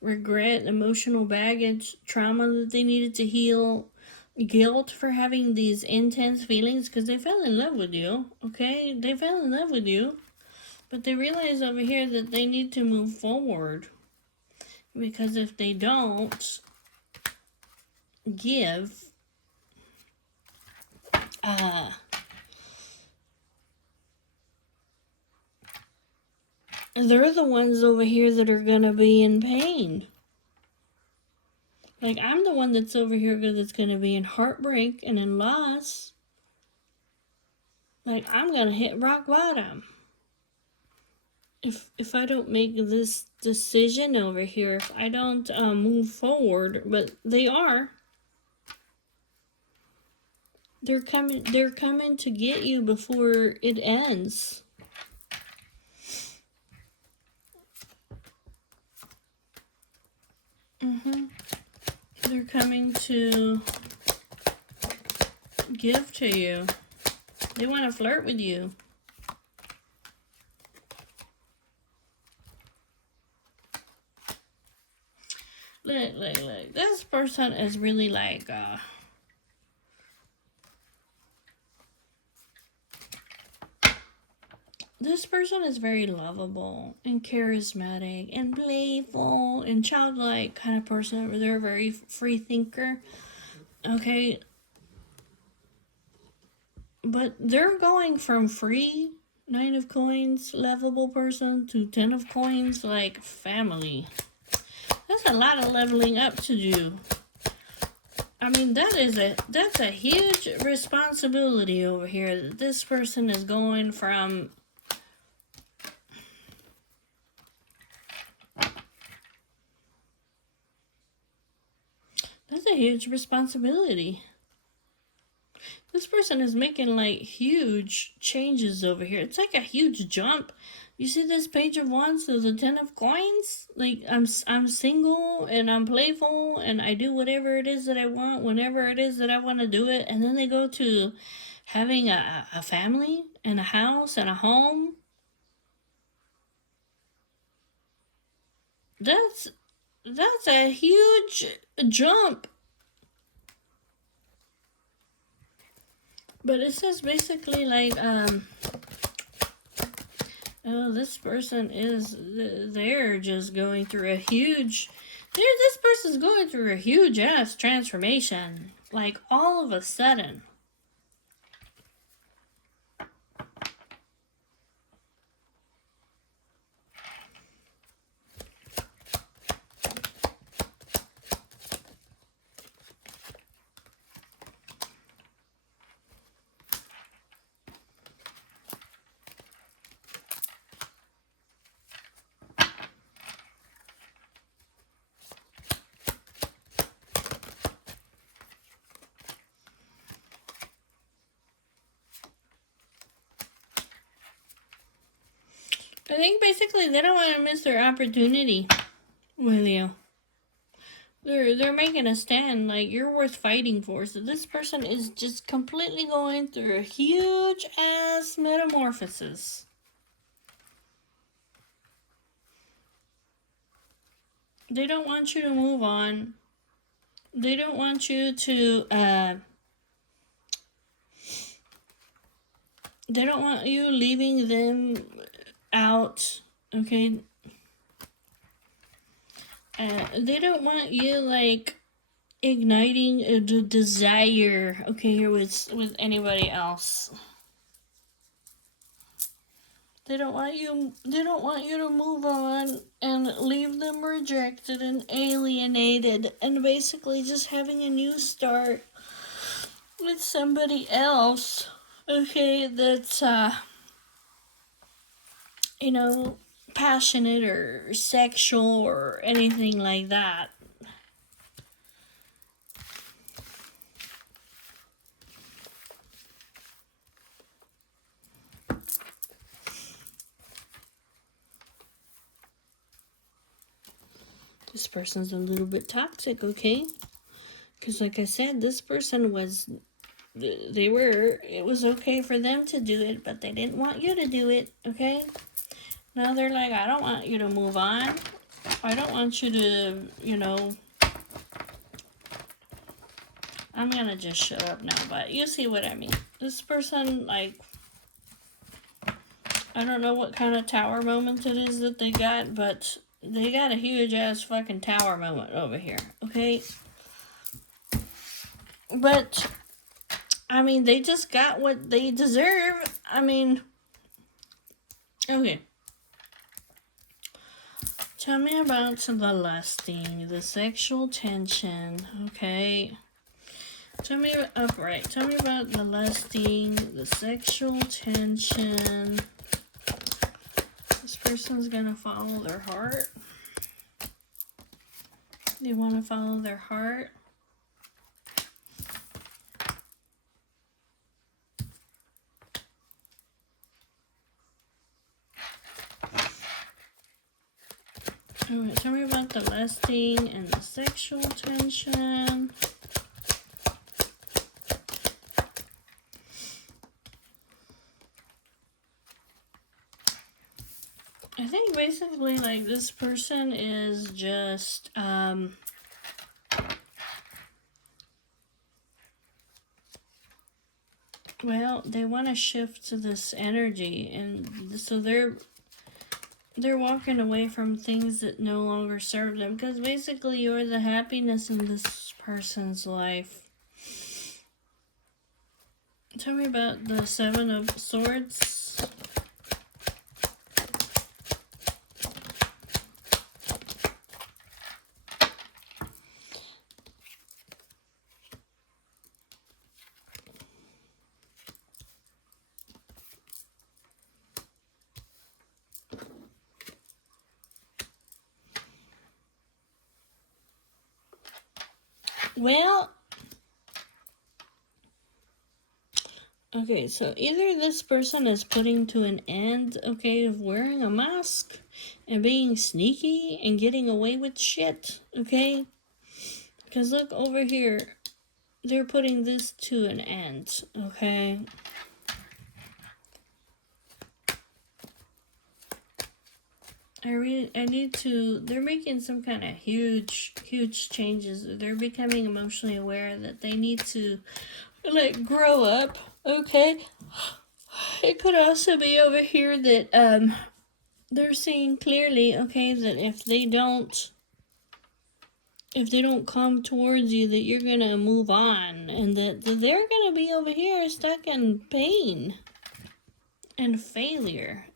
regret, emotional baggage, trauma that they needed to heal, guilt for having these intense feelings, because they fell in love with you, okay? They fell in love with you. But they realize over here that they need to move forward. Because if they don't give, they're the ones over here that are gonna be in pain. Like, I'm the one that's over here that's gonna be in heartbreak and in loss. Like, I'm gonna hit rock bottom. If I don't make this decision over here, if I don't move forward, but they are. They're coming to get you before it ends. They're coming to give to you. They want to flirt with you. Look. This person is really like, this person is very lovable and charismatic and playful and childlike kind of person. They're a very free thinker. Okay. But they're going from free 9 of coins, lovable person, to 10 of coins, like family. That's a lot of leveling up to do. I mean, that's a huge responsibility over here. This person is going from that's a huge responsibility. This person is making like huge changes over here. It's like a huge jump. You see this Page of Wands to the 10 of coins? Like, I'm single and I'm playful and I do whatever it is that I want whenever it is that I want to do it. And then they go to having a family and a house and a home. That's a huge jump. But it says basically like, oh, this person is, they're just going through a huge, this person's going through a huge ass transformation. Like, all of a sudden. I think basically they don't want to miss their opportunity with you. They're making a stand, like, you're worth fighting for. So this person is just completely going through a huge ass metamorphosis. They don't want you to move on. They don't want you to, they don't want you leaving them out, okay? They don't want you, like, igniting a desire, okay, here with anybody else. They don't want you to move on and leave them rejected and alienated and basically just having a new start with somebody else, okay, that's, you know, passionate or sexual or anything like that. This person's a little bit toxic, okay? Because like I said, this person was, it was okay for them to do it, but they didn't want you to do it, okay? Now they're like, I don't want you to move on. I don't want you to, you know, I'm gonna just shut up now, but you see what I mean. This person, like, I don't know what kind of tower moment it is that they got, but they got a huge ass fucking tower moment over here, okay? But, I mean, they just got what they deserve. I mean, okay. Tell me about the lusting, the sexual tension, okay? Tell me upright. Tell me about the lusting, the sexual tension. This person's gonna follow their heart. They want to follow their heart. Alright, tell me about the lusting and the sexual tension. I think basically, like, this person is just, well, they want to shift to this energy, and so they're walking away from things that no longer serve them, because basically you're the happiness in this person's life. Tell me about the Seven of Swords. Well, okay, so either this person is putting to an end, okay, of wearing a mask and being sneaky and getting away with shit, okay? Because look over here, they're putting this to an end, okay? They're making some kind of huge changes. They're becoming emotionally aware that they need to, like, grow up, okay? It could also be over here that, they're seeing clearly, okay, that if they don't come towards you, that you're gonna move on, and that they're gonna be over here stuck in pain and failure.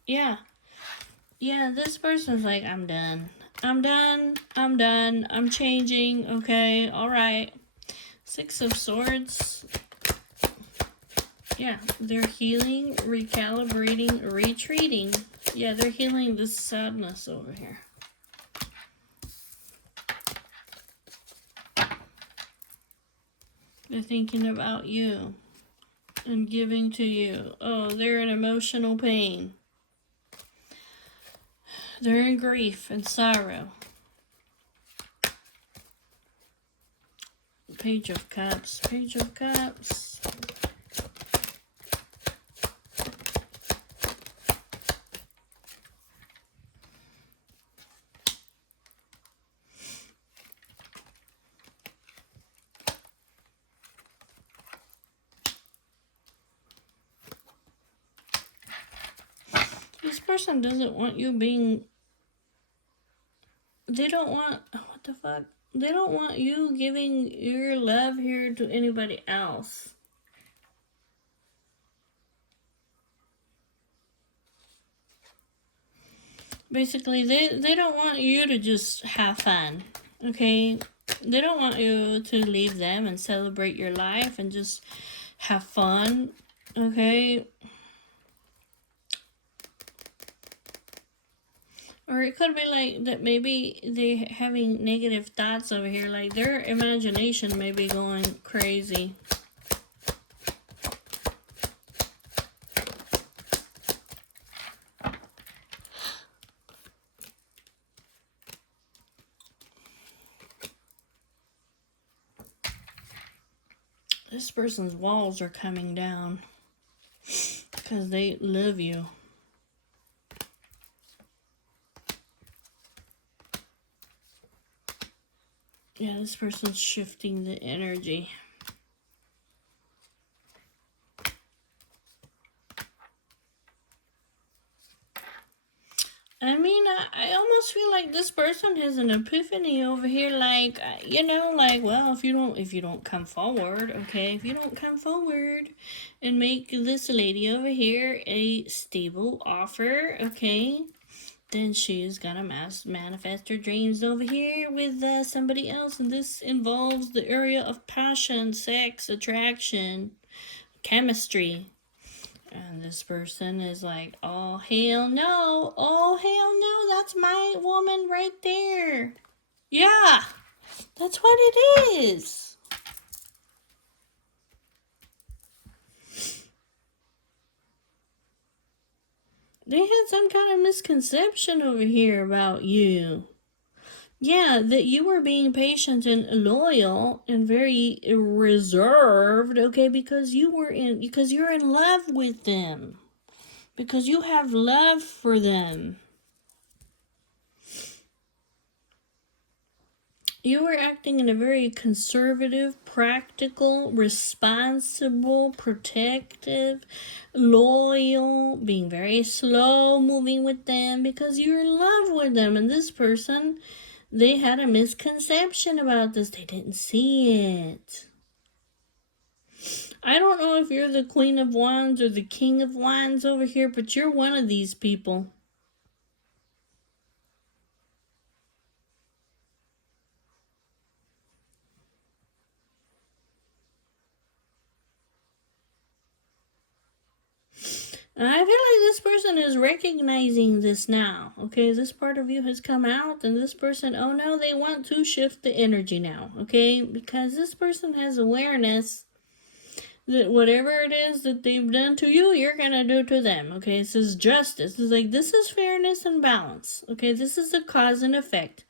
Yeah, this person's like, I'm done, I'm changing, okay, alright. Six of Swords. Yeah, they're healing, recalibrating, retreating. Yeah, they're healing this sadness over here. They're thinking about you and giving to you. Oh, they're in emotional pain. They're in grief and sorrow. Page of Cups. Page of Cups. This person doesn't want you being... They don't want... What the fuck? They don't want you giving your love here to anybody else. Basically, they don't want you to just have fun, okay? They don't want you to leave them and celebrate your life and just have fun, okay? Or it could be like that maybe they're having negative thoughts over here, like their imagination may be going crazy. This person's walls are coming down because they love you. Yeah, this person's shifting the energy. I mean, I almost feel like this person has an epiphany over here. Like, like, well, if you don't come forward, okay, if you don't come forward and make this lady over here a stable offer, okay, then she is gonna manifest her dreams over here with somebody else, and this involves the area of passion, sex, attraction, chemistry. And this person is like, oh, hell no. Oh, hell no. That's my woman right there. Yeah, that's what it is. They had some kind of misconception over here about you. Yeah, that you were being patient and loyal and very reserved, okay, because you're in love with them. Because you have love for them. You were acting in a very conservative, practical, responsible, protective, loyal, being very slow moving with them because you're in love with them. And this person, they had a misconception about this. They didn't see it. I don't know if you're the Queen of Wands or the King of Wands over here, but you're one of these people. And I feel like this person is recognizing this now. Okay, this part of you has come out, and this person, oh no, they want to shift the energy now. Okay, because this person has awareness that whatever it is that they've done to you, you're gonna do to them. Okay, this is justice. It's like, this is fairness and balance. Okay, this is the cause and effect.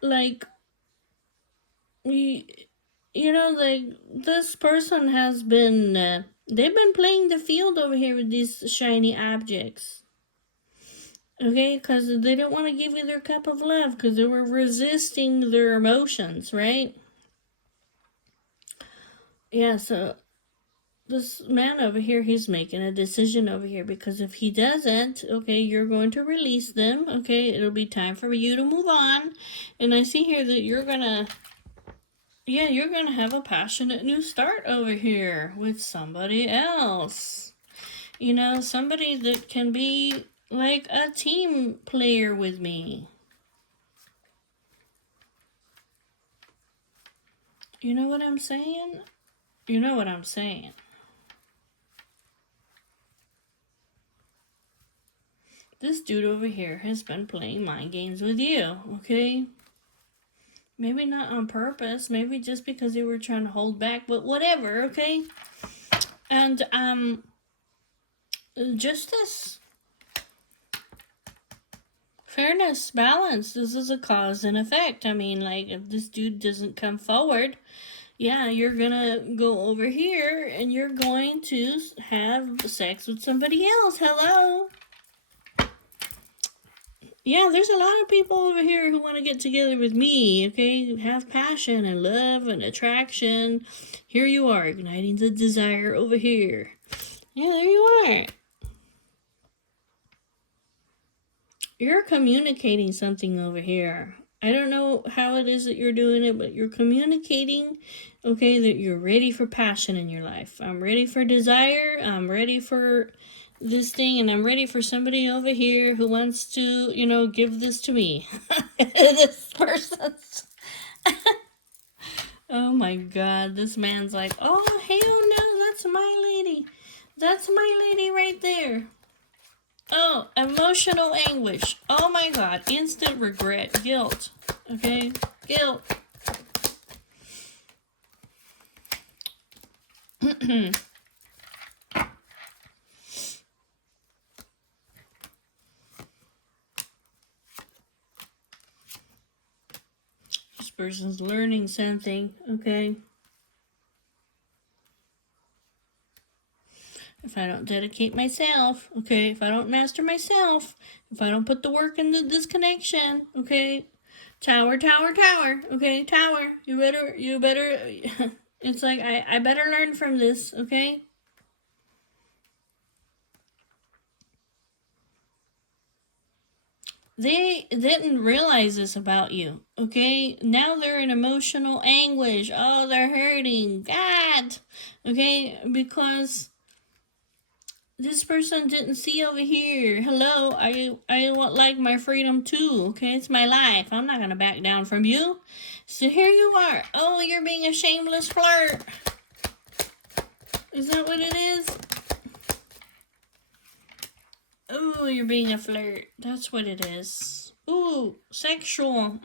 Like, like this person has been they've been playing the field over here with these shiny objects, okay, because they didn't want to give you their cup of love because they were resisting their emotions, right? Yeah, so this man over here, he's making a decision over here because if he doesn't, okay, you're going to release them, okay, it'll be time for you to move on. And I see here that you're gonna have a passionate new start over here with somebody else. Somebody that can be like a team player with me. You know what I'm saying? You know what I'm saying. This dude over here has been playing mind games with you, okay? Maybe not on purpose, maybe just because they were trying to hold back, but whatever, okay? And, justice, fairness, balance, this is a cause and effect. I mean, like, if this dude doesn't come forward, yeah, you're gonna go over here and you're going to have sex with somebody else. Hello? Yeah, there's a lot of people over here who want to get together with me, okay? Have passion and love and attraction. Here you are, igniting the desire over here. Yeah, there you are. You're communicating something over here. I don't know how it is that you're doing it, but you're communicating, okay, that you're ready for passion in your life. I'm ready for desire. I'm ready for this thing, and I'm ready for somebody over here who wants to, give this to me. This person's. Oh my god, this man's like, oh, hell no, that's my lady. That's my lady right there. Oh, emotional anguish. Oh my god, instant regret, guilt. Okay, guilt. This person's learning something, okay? If I don't dedicate myself, okay, if I don't master myself, if I don't put the work into this connection, okay, tower, okay, tower, you better, it's like, I better learn from this, okay? They didn't realize this about you, okay? Now they're in emotional anguish. Oh, they're hurting. God, okay? Because this person didn't see over here. Hello, I want like my freedom too, okay? It's my life. I'm not gonna back down from you. So here you are. Oh, you're being a shameless flirt. Is that what it is? Oh, you're being a flirt. That's what it is. Ooh, sexual.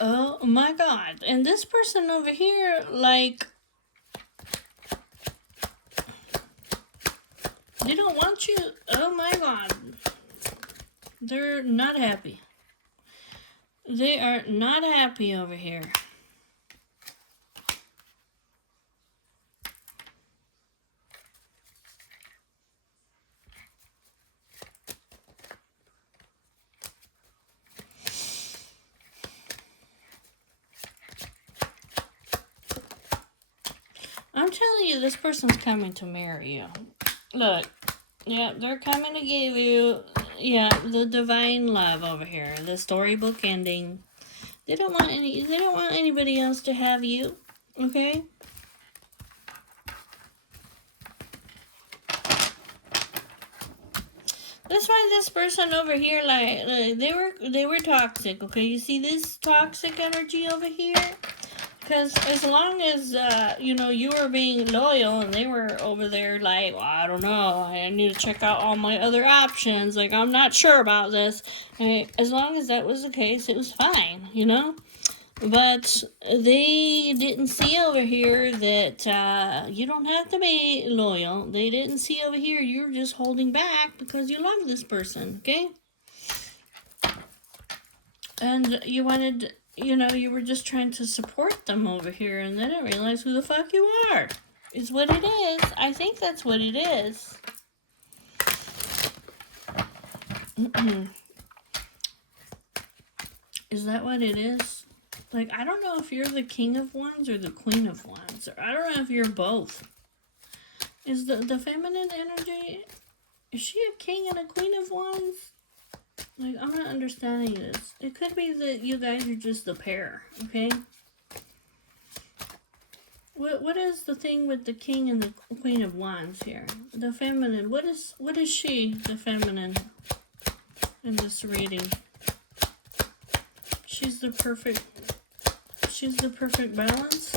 Oh my god. And this person over here, like, they don't want you. Oh my god. They're not happy. They are not happy over here. I'm telling you, this person's coming to marry you. Look, yeah, they're coming to give you, yeah, the divine love over here, the storybook ending. They don't want anybody else to have you, okay? That's why this person over here, like they were toxic, okay? You see this toxic energy over here? Because as long as, you know, you were being loyal and they were over there like, well, I don't know, I need to check out all my other options, like, I'm not sure about this. And as long as that was the case, it was fine, you know? But they didn't see over here that you don't have to be loyal. They didn't see over here you're just holding back because you love this person, okay? And you wanted, you know, you were just trying to support them over here, and they didn't realize who the fuck you are. Is what it is. I think that's what it is. Is that what it is? Like, I don't know if you're the king of wands or the queen of wands. Or I don't know if you're both. Is the feminine energy, is she a king and a queen of wands? Like, I'm not understanding this. It could be that you guys are just the pair, okay? What is the thing with the king and the queen of wands here? The feminine. What is she, the feminine, in this reading? She's the perfect balance.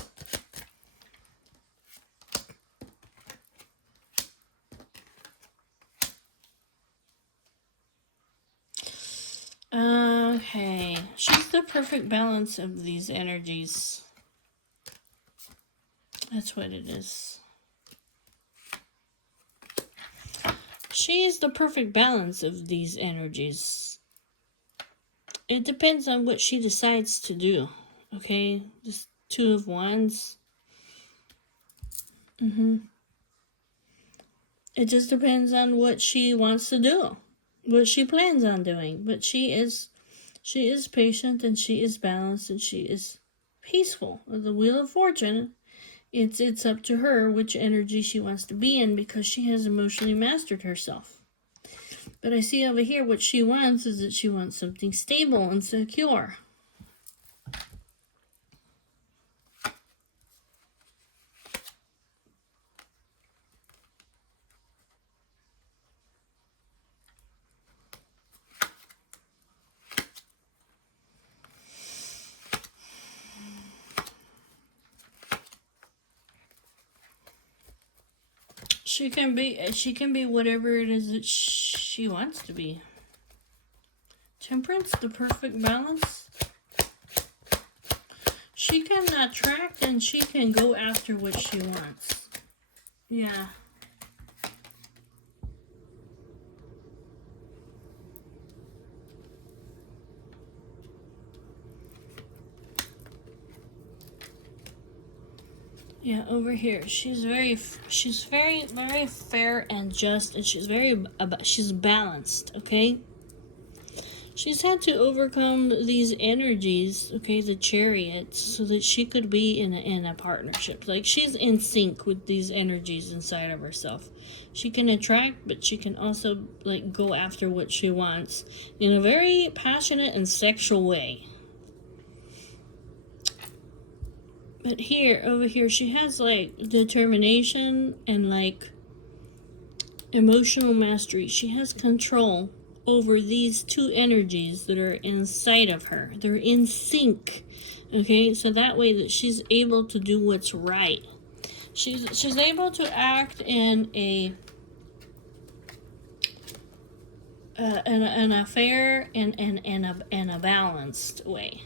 Okay. She's the perfect balance of these energies. That's what it is. She's the perfect balance of these energies. It depends on what she decides to do. Okay? This two of wands. It just depends on what she wants to do. What she plans on doing. But she is patient, and she is balanced, and she is peaceful. The Wheel of Fortune, it's up to her which energy she wants to be in, because she has emotionally mastered herself. But I see over here what she wants is that she wants something stable and secure. She can be whatever it is that she wants to be. Temperance, the perfect balance. She can attract and she can go after what she wants. Yeah. Yeah, over here, she's very fair and just, and she's balanced, okay? She's had to overcome these energies, okay, the chariots, so that she could be in a partnership. Like, she's in sync with these energies inside of herself. She can attract, but she can also, like, go after what she wants in a very passionate and sexual way. But here, over here, she has, like, determination and, like, emotional mastery. She has control over these two energies that are inside of her. They're in sync. Okay, so that way that she's able to do what's right. She's able to act in a fair and a balanced way.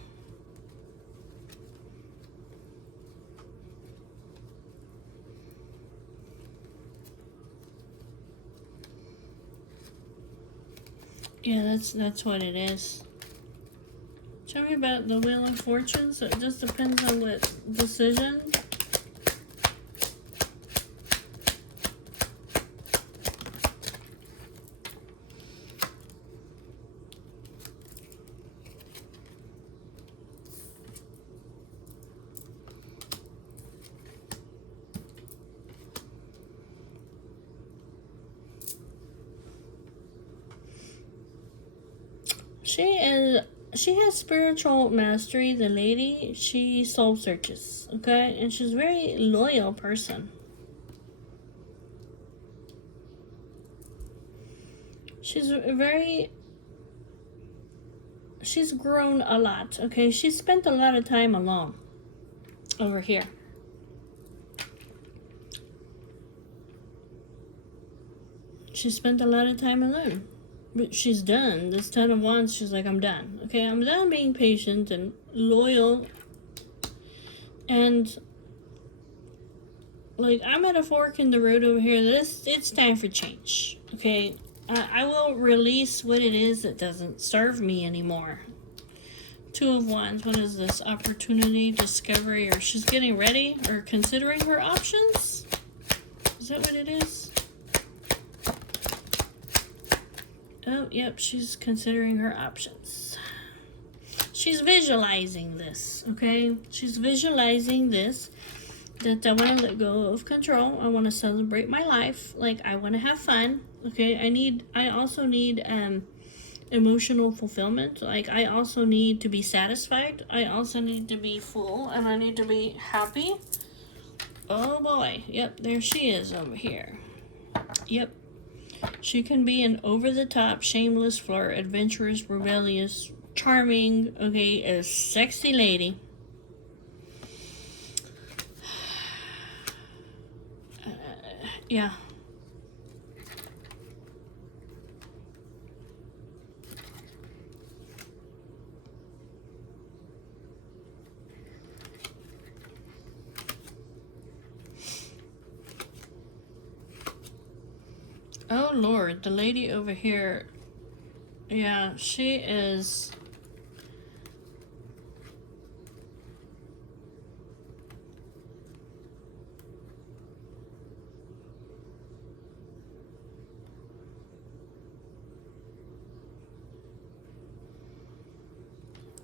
Yeah, that's what it is. Tell me about the Wheel of Fortune. So it just depends on what decision. She has spiritual mastery, the lady. She soul searches, okay? And she's a very loyal person. She's grown a lot, okay? She's spent a lot of time alone over here. She spent a lot of time alone. But she's done. This Ten of Wands, she's like, I'm done. Okay, I'm done being patient and loyal. And, like, I'm at a fork in the road over here. It's time for change. Okay, I will release what it is that doesn't serve me anymore. Two of Wands, what is this? Opportunity, discovery, or she's getting ready or considering her options? Is that what it is? Oh, yep, she's considering her options. She's visualizing this, okay? She's visualizing this, that I want to let go of control. I want to celebrate my life. Like, I want to have fun, okay? I also need emotional fulfillment. Like, I also need to be satisfied. I also need to be full, and I need to be happy. Oh, boy. Yep, there she is over here. Yep. She can be an over-the-top, shameless flirt, adventurous, rebellious, charming, okay, a sexy lady. Yeah. Oh, Lord, the lady over here, yeah, she is...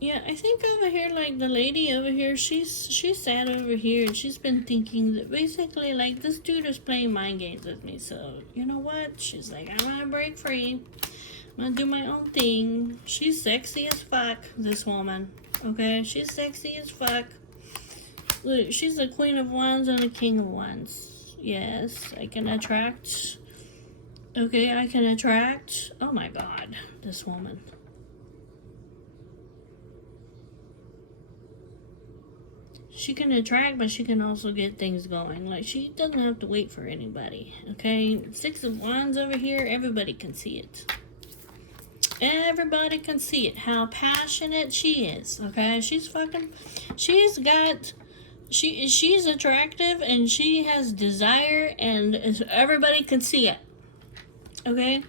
Yeah, I think over here, like, the lady over here, she's sat over here and she's been thinking that basically, like, this dude is playing mind games with me. So, you know what? She's like, I'm gonna break free. I'm gonna do my own thing. She's sexy as fuck, this woman. Okay? She's sexy as fuck. Look, she's the Queen of Wands and the King of Wands. Yes, I can attract. Okay, I can attract. Oh my god, this woman. She can attract, but she can also get things going. Like, she doesn't have to wait for anybody, okay? Six of Wands over here, everybody can see it. Everybody can see it, how passionate she is, okay? She's attractive, and she has desire, and everybody can see it, okay?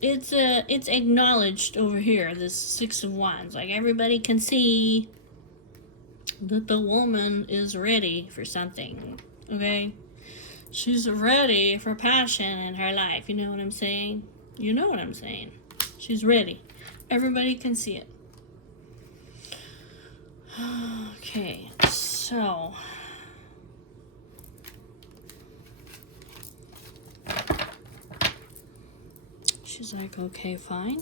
It's acknowledged over here, this Six of Wands. Like, everybody can see that the woman is ready for something, okay? She's ready for passion in her life, you know what I'm saying? You know what I'm saying. She's ready Everybody can see it. Okay, so she's like, okay, fine.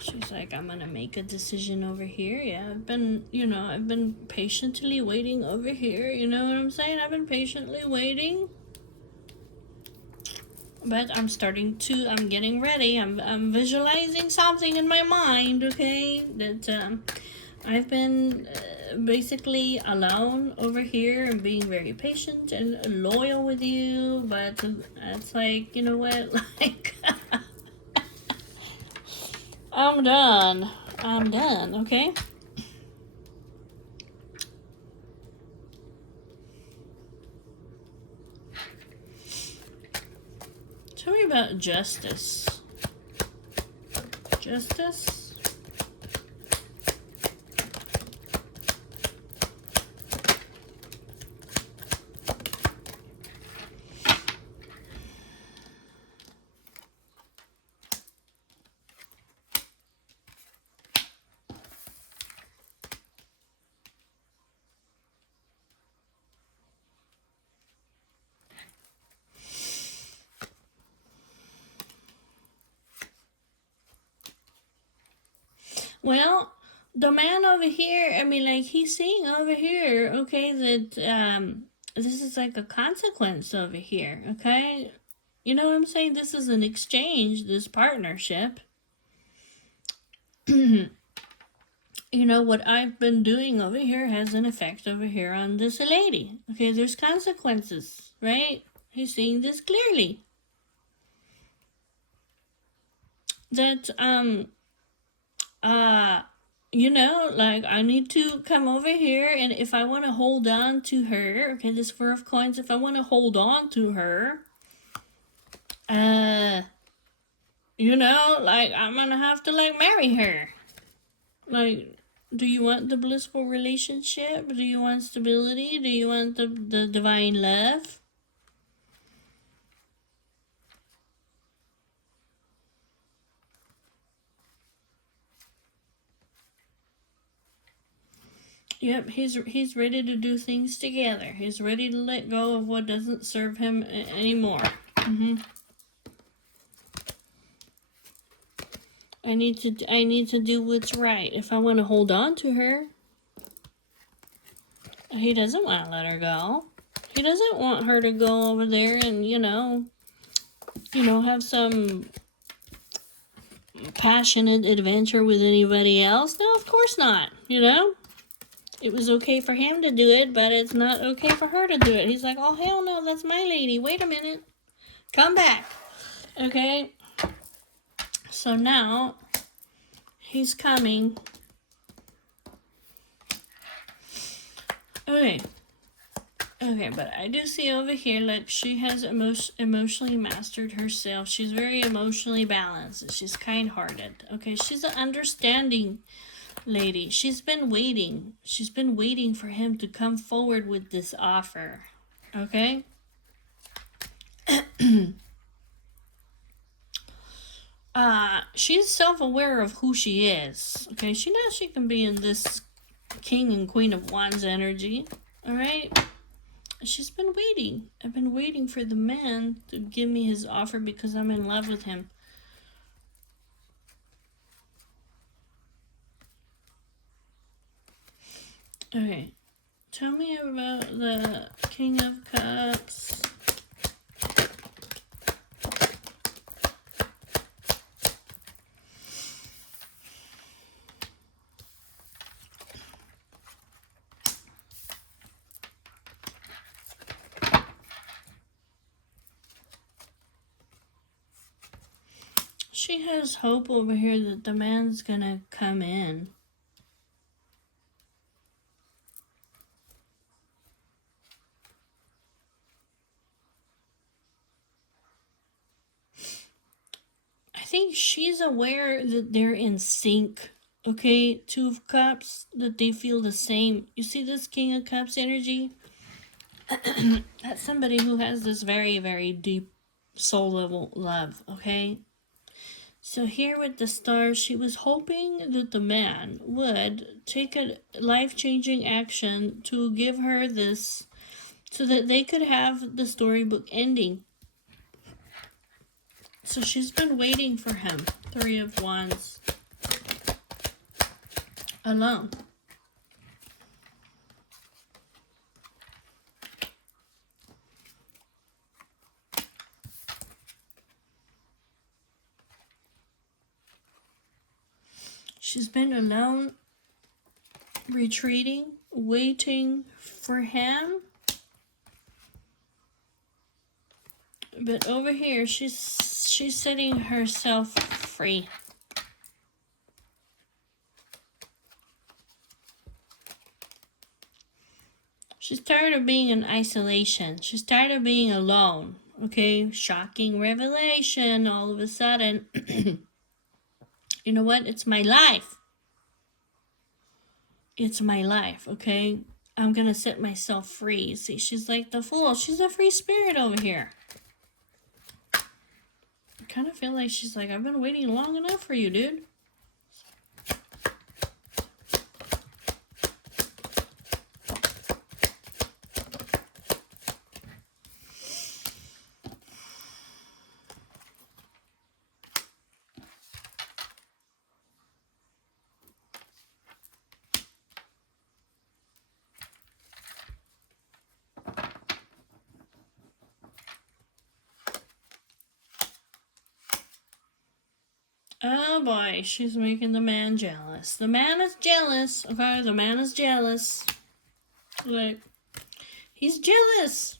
She's like, I'm gonna make a decision over here. Yeah, I've been patiently waiting over here. You know what I'm saying? I've been patiently waiting. But I'm getting ready. I'm visualizing something in my mind, okay? That I've been basically alone over here and being very patient and loyal with you. But it's like, you know what? Like, I'm done. I'm done, okay? Tell me about justice. Justice? Well, the man over here, I mean, like, he's saying over here, okay, that this is like a consequence over here, okay? You know what I'm saying? This is an exchange, this partnership. You know, what I've been doing over here has an effect over here on this lady. Okay, there's consequences, right? He's seeing this clearly. That, you know, like, I need to come over here, and if I want to hold on to her, okay, this Four of Coins, if I want to hold on to her, you know, like, I'm gonna have to, like, marry her. Like, do you want the blissful relationship? Do you want stability? Do you want the divine love? Yep, he's ready to do things together. He's ready to let go of what doesn't serve him anymore. I need to do what's right. If I want to hold on to her, he doesn't want to let her go. He doesn't want her to go over there and, you know, have some passionate adventure with anybody else. No, of course not, you know? It was okay for him to do it, but it's not okay for her to do it. He's like, oh, hell no, that's my lady. Wait a minute. Come back. Okay? So now, he's coming. Okay. Okay, but I do see over here, like, she has emotionally mastered herself. She's very emotionally balanced. She's kind-hearted. Okay, she's an understanding lady. She's been waiting. She's been waiting for him to come forward with this offer. Okay? She's self-aware of who she is. Okay, she knows she can be in this King and Queen of Wands energy. Alright? She's been waiting. I've been waiting for the man to give me his offer because I'm in love with him. Okay. Tell me about the King of Cups. She has hope over here that the man's gonna come in. I think she's aware that they're in sync. Okay, Two of Cups, that they feel the same. You see this King of Cups energy? That's somebody who has this very, very deep soul level love, okay? So here with the stars, she was hoping that the man would take a life-changing action to give her this, so that they could have the storybook ending. So she's been waiting for him. Three of Wands. Alone. She's been alone, retreating, waiting for him. But over here, she's setting herself free. She's tired of being in isolation. She's tired of being alone. Okay, shocking revelation all of a sudden. You know what? It's my life. It's my life, okay? I'm gonna set myself free. See, she's like the Fool. She's a free spirit over here. I kind of feel like she's like, I've been waiting long enough for you, dude. Oh boy, she's making the man jealous. The man is jealous, okay? The man is jealous. Look, he's jealous.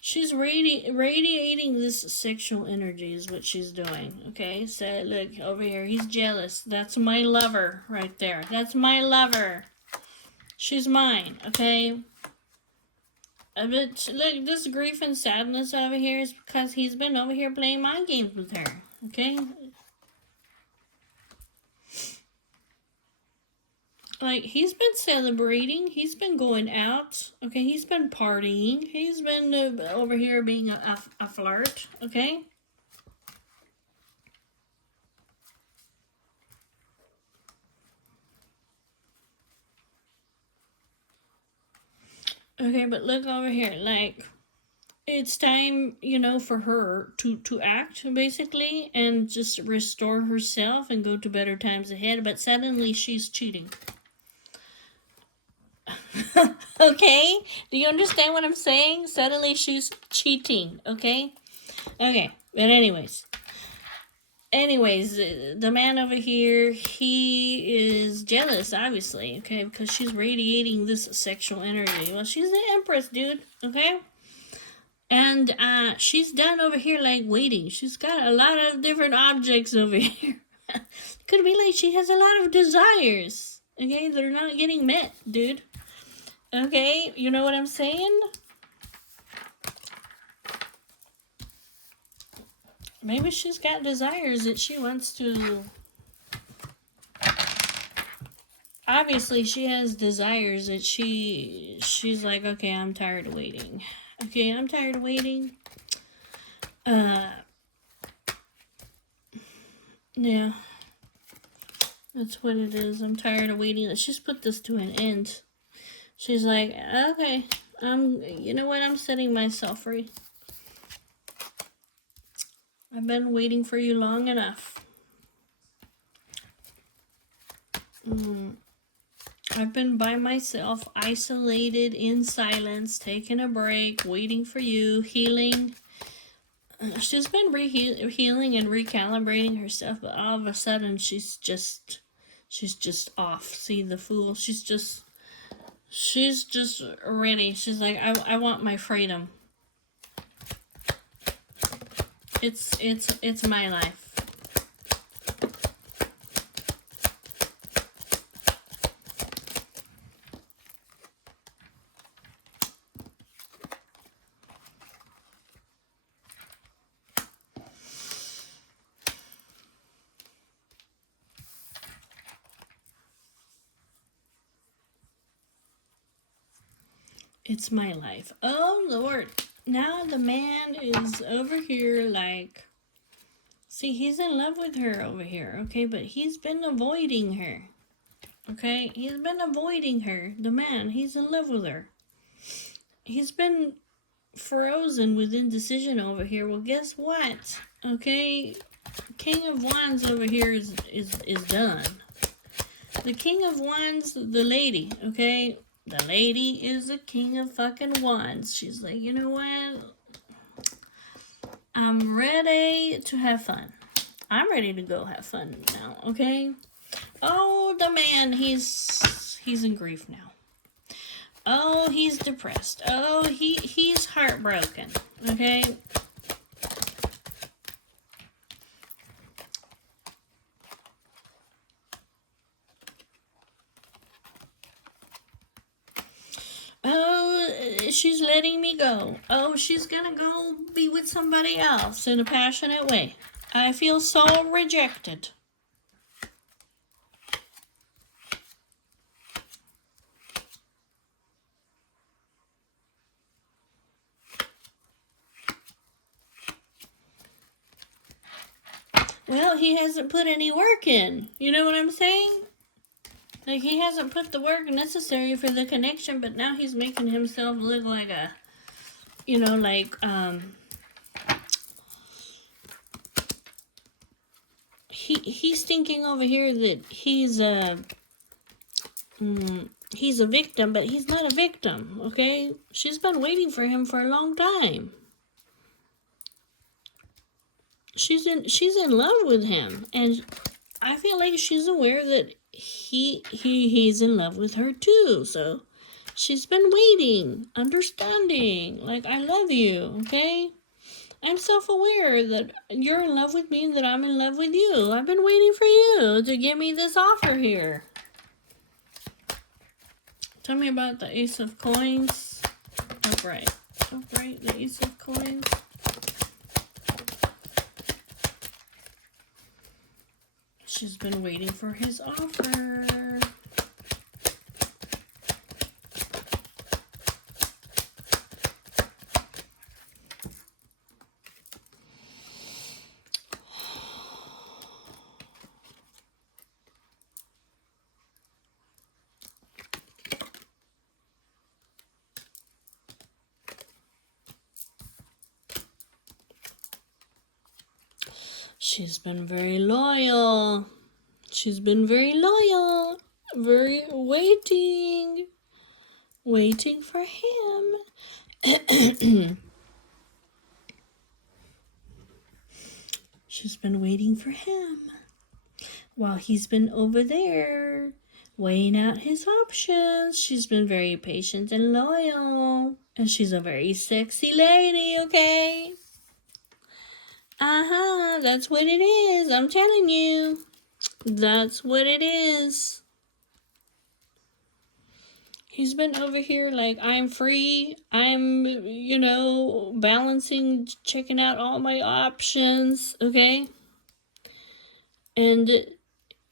She's radiating this sexual energy is what she's doing, okay? So, look, over here, he's jealous. That's my lover right there. That's my lover. She's mine, okay? But, look, this grief and sadness over here is because he's been over here playing mind games with her, okay? Like, he's been celebrating. He's been going out. Okay, he's been partying. He's been over here being a flirt. Okay? Okay, but look over here. Like, it's time, you know, for her to act, basically, and just restore herself and go to better times ahead. But suddenly she's cheating. Okay? Do you understand what I'm saying? Suddenly she's cheating, okay? Okay, but anyways, the man over here, he is jealous, obviously, okay? Because she's radiating this sexual energy. Well, she's the Empress, dude, okay? And she's done over here, like, waiting. She's got a lot of different objects over here. Could be like she has a lot of desires, okay? They're not getting met, dude. Okay, you know what I'm saying? Maybe she's got desires that she wants to... Obviously, she has desires that she's like, okay, I'm tired of waiting. Okay, I'm tired of waiting. Yeah. That's what it is. I'm tired of waiting. Let's just put this to an end. She's like, okay, you know what? I'm setting myself free. I've been waiting for you long enough. I've been by myself, isolated, in silence, taking a break, waiting for you, healing. She's been healing and recalibrating herself, but all of a sudden she's just off. See, the Fool. She's just ready. She's like, I want my freedom. It's my life. It's my life. Oh, Lord. Now the man is over here, like, See, he's in love with her over here, okay? But he's been avoiding her, okay? He's been avoiding her. The man, he's in love with her. He's been frozen with indecision over here. Well, guess what? Okay? King of Wands over here is done. The King of Wands, the lady, okay? The lady is the King of fucking Wands. She's like, you know what? I'm ready to have fun. I'm ready to go have fun now, okay? Oh, the man, he's in grief now. Oh, he's depressed. Oh, he's heartbroken, okay? Oh, she's letting me go. Oh, she's gonna go be with somebody else in a passionate way. I feel so rejected. Well, he hasn't put any work in. You know what I'm saying? Like, he hasn't put the work necessary for the connection, but now he's making himself look like a, you know, like, he's thinking over here that he's a victim, but he's not a victim, okay? She's been waiting for him for a long time. She's in love with him, and I feel like she's aware that he's in love with her too. So she's been waiting, understanding, like, I love you, okay? I'm self-aware that you're in love with me and that I'm in love with you. I've been waiting for you to give me this offer here. Tell me about the Ace of Coins. Upright. Upright, the Ace of Coins. She's been waiting for his offer. She's been very loyal. She's been very loyal. Very waiting. Waiting for him. She's been waiting for him. While he's been over there weighing out his options. She's been very patient and loyal. And she's a very sexy lady, okay? That's what it is. I'm telling you. That's what it is. He's been over here like, I'm free. I'm, you know, balancing, checking out all my options, okay? And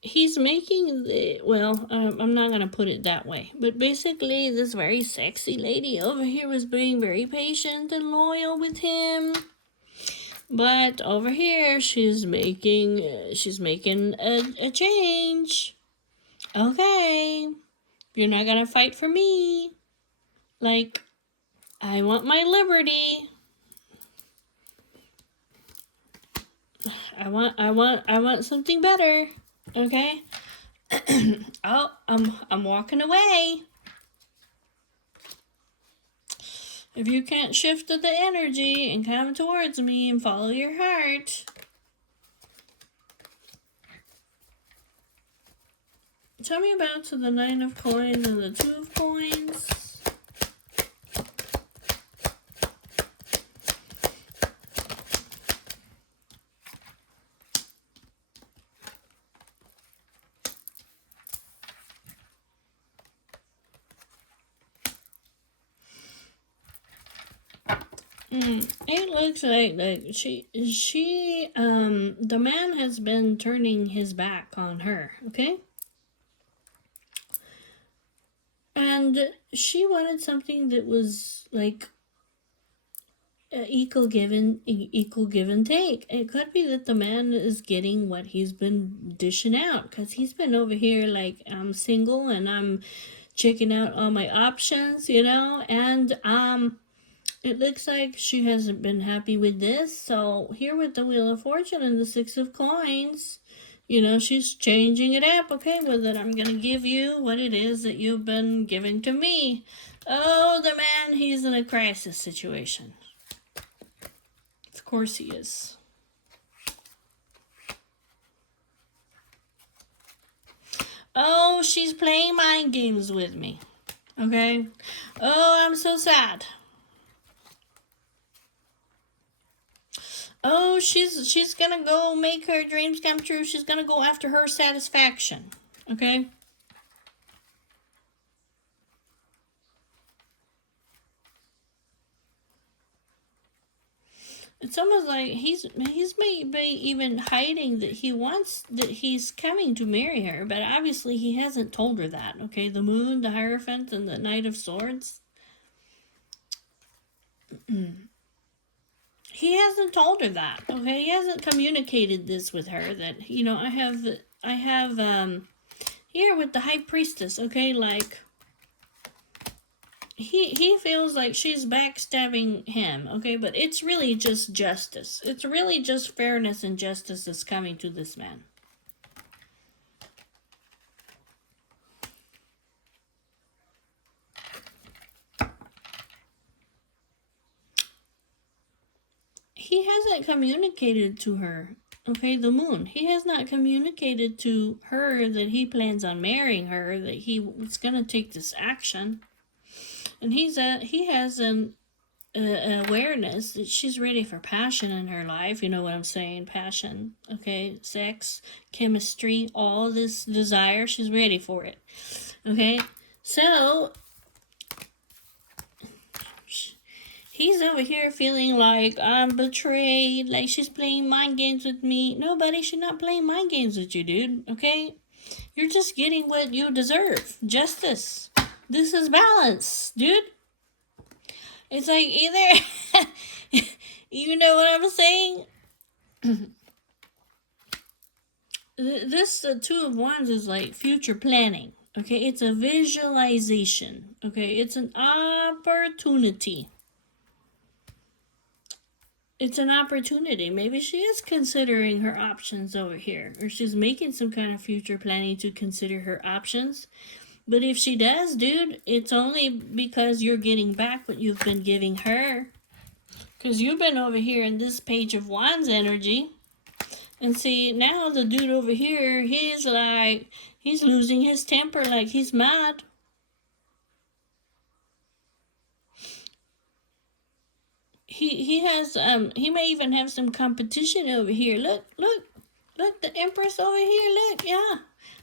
he's making the, well, I'm not going to put it that way. But basically, this very sexy lady over here was being very patient and loyal with him. But over here, she's making a change. Okay, you're not gonna fight for me. Like, I want my liberty. I want something better. Okay. Oh, I'm walking away. If you can't shift the energy and come towards me and follow your heart. Tell me about the Nine of Coins and the Two of Coins. It looks like the man has been turning his back on her, okay? And she wanted something that was, like, equal give and take. It could be that the man is getting what he's been dishing out, because he's been over here like, I'm single and I'm checking out all my options, and it looks like she hasn't been happy with this. So here with the Wheel of Fortune and the Six of Coins, she's changing it up. Okay, with it, I'm gonna give you what it is that you've been giving to me. Oh, the man, he's in a crisis situation. Of course he is. Oh, she's playing mind games with me. Okay? Oh, I'm so sad. Oh, she's gonna go make her dreams come true. She's gonna go after her satisfaction. Okay? It's almost like he's maybe even hiding that he's coming to marry her, but obviously he hasn't told her that. Okay, the Moon, the Hierophant, and the Knight of Swords. He hasn't told her that. Okay, he hasn't communicated this with her. That I have here with the High Priestess. Okay, like. He feels like she's backstabbing him, okay? But it's really just justice. It's really just fairness and justice that's coming to this man. He hasn't communicated to her, okay, the Moon. He has not communicated to her that he plans on marrying her, that he's going to take this action. And he has an awareness that she's ready for passion in her life. You know what I'm saying? Passion, okay? Sex, chemistry, all this desire. She's ready for it, okay? So he's over here feeling like I'm betrayed, like she's playing mind games with me. No, buddy, she's not playing mind games with you, dude, okay? You're just getting what you deserve. Justice. This is balance, dude. It's like either, you know what I'm saying? This Two of Wands is like future planning. Okay, it's a visualization. Okay, it's an opportunity. It's an opportunity. Maybe she is considering her options over here, or she's making some kind of future planning to consider her options. But if she does, dude, it's only because you're getting back what you've been giving her. Because you've been over here in this Page of Wands energy. And see, now the dude over here, he's losing his temper, like he's mad. He may even have some competition over here. Look, the Empress over here, look, yeah.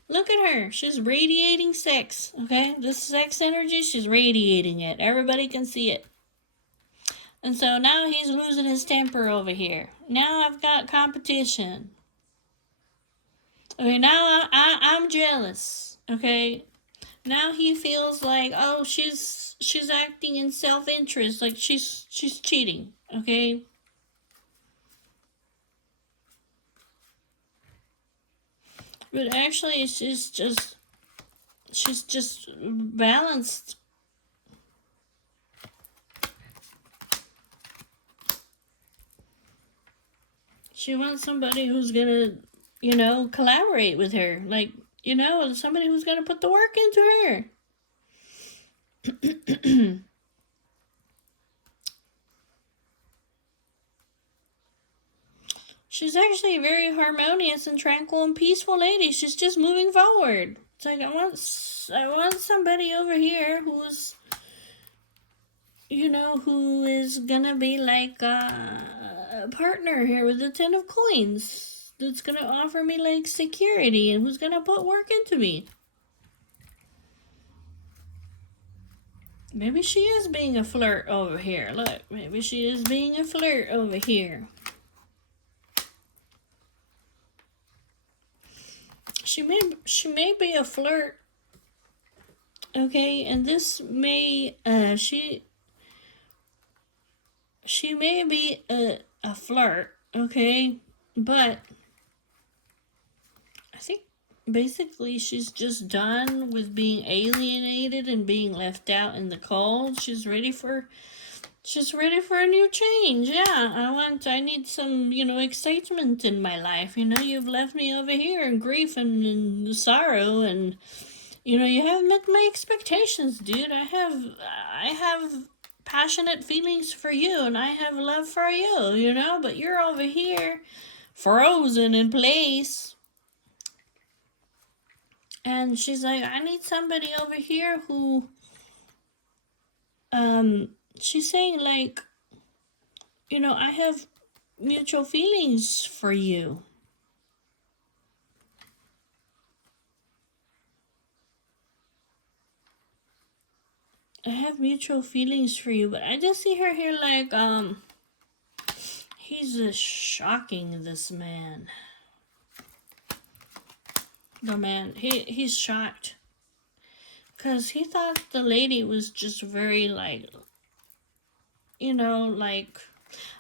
Look at her. She's radiating sex, okay? This sex energy, she's radiating it. Everybody can see it. And so now he's losing his temper over here. Now I've got competition. Okay, now I'm jealous, okay? Now he feels like, oh, she's acting in self-interest, like she's cheating, okay? But actually, she's just balanced. She wants somebody who's gonna, collaborate with her. Like, somebody who's gonna put the work into her. She's actually a very harmonious and tranquil and peaceful lady. She's just moving forward. It's like I want somebody over here who's, who is gonna be like a partner here with the Ten of Coins. That's gonna offer me like security and who's gonna put work into me. Maybe she is being a flirt over here. Look, maybe she is being a flirt over here. She may be a flirt. Okay, and this may she may be a flirt, okay? But I think basically she's just done with being alienated and being left out in the cold. She's ready for a new change. Yeah, I need some, excitement in my life. You've left me over here in grief and sorrow, and you haven't met my expectations, dude. I have passionate feelings for you, and I have love for you, but you're over here frozen in place. And she's like, I need somebody over here who, she's saying, like, I have mutual feelings for you. I have mutual feelings for you, but I just see her here like, he's just shocking, this man. The man, he's shocked. Because he thought the lady was just very, like, like,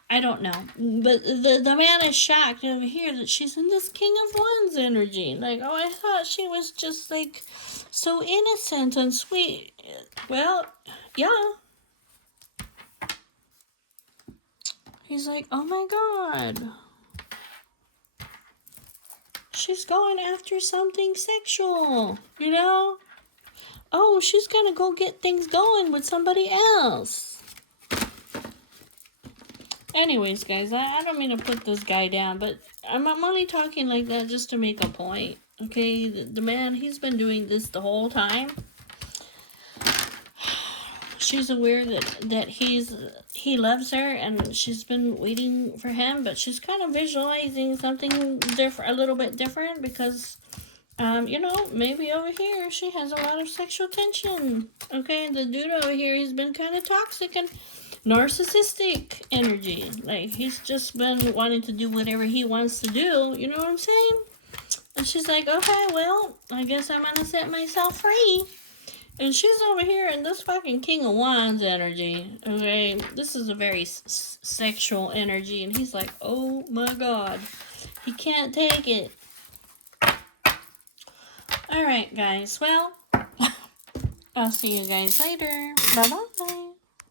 I don't know. But the man is shocked over here that she's in this King of Wands energy. Like, oh, I thought she was just, like, so innocent and sweet. Well, yeah. He's like, oh my god. She's going after something sexual, Oh, she's gonna go get things going with somebody else. Anyways, guys, I don't mean to put this guy down, but I'm only talking like that just to make a point, okay? The man, he's been doing this the whole time. She's aware that he loves her, and she's been waiting for him, but she's kind of visualizing something different, a little bit different, because maybe over here she has a lot of sexual tension. Okay, the dude over here, he's been kind of toxic and narcissistic energy. Like, he's just been wanting to do whatever he wants to do. You know what I'm saying? And she's like, okay, well, I guess I'm gonna set myself free. And she's over here in this fucking King of Wands energy. Okay, this is a very sexual energy, and he's like, oh my god, he can't take it. Alright, guys. Well, I'll see you guys later. Bye-bye.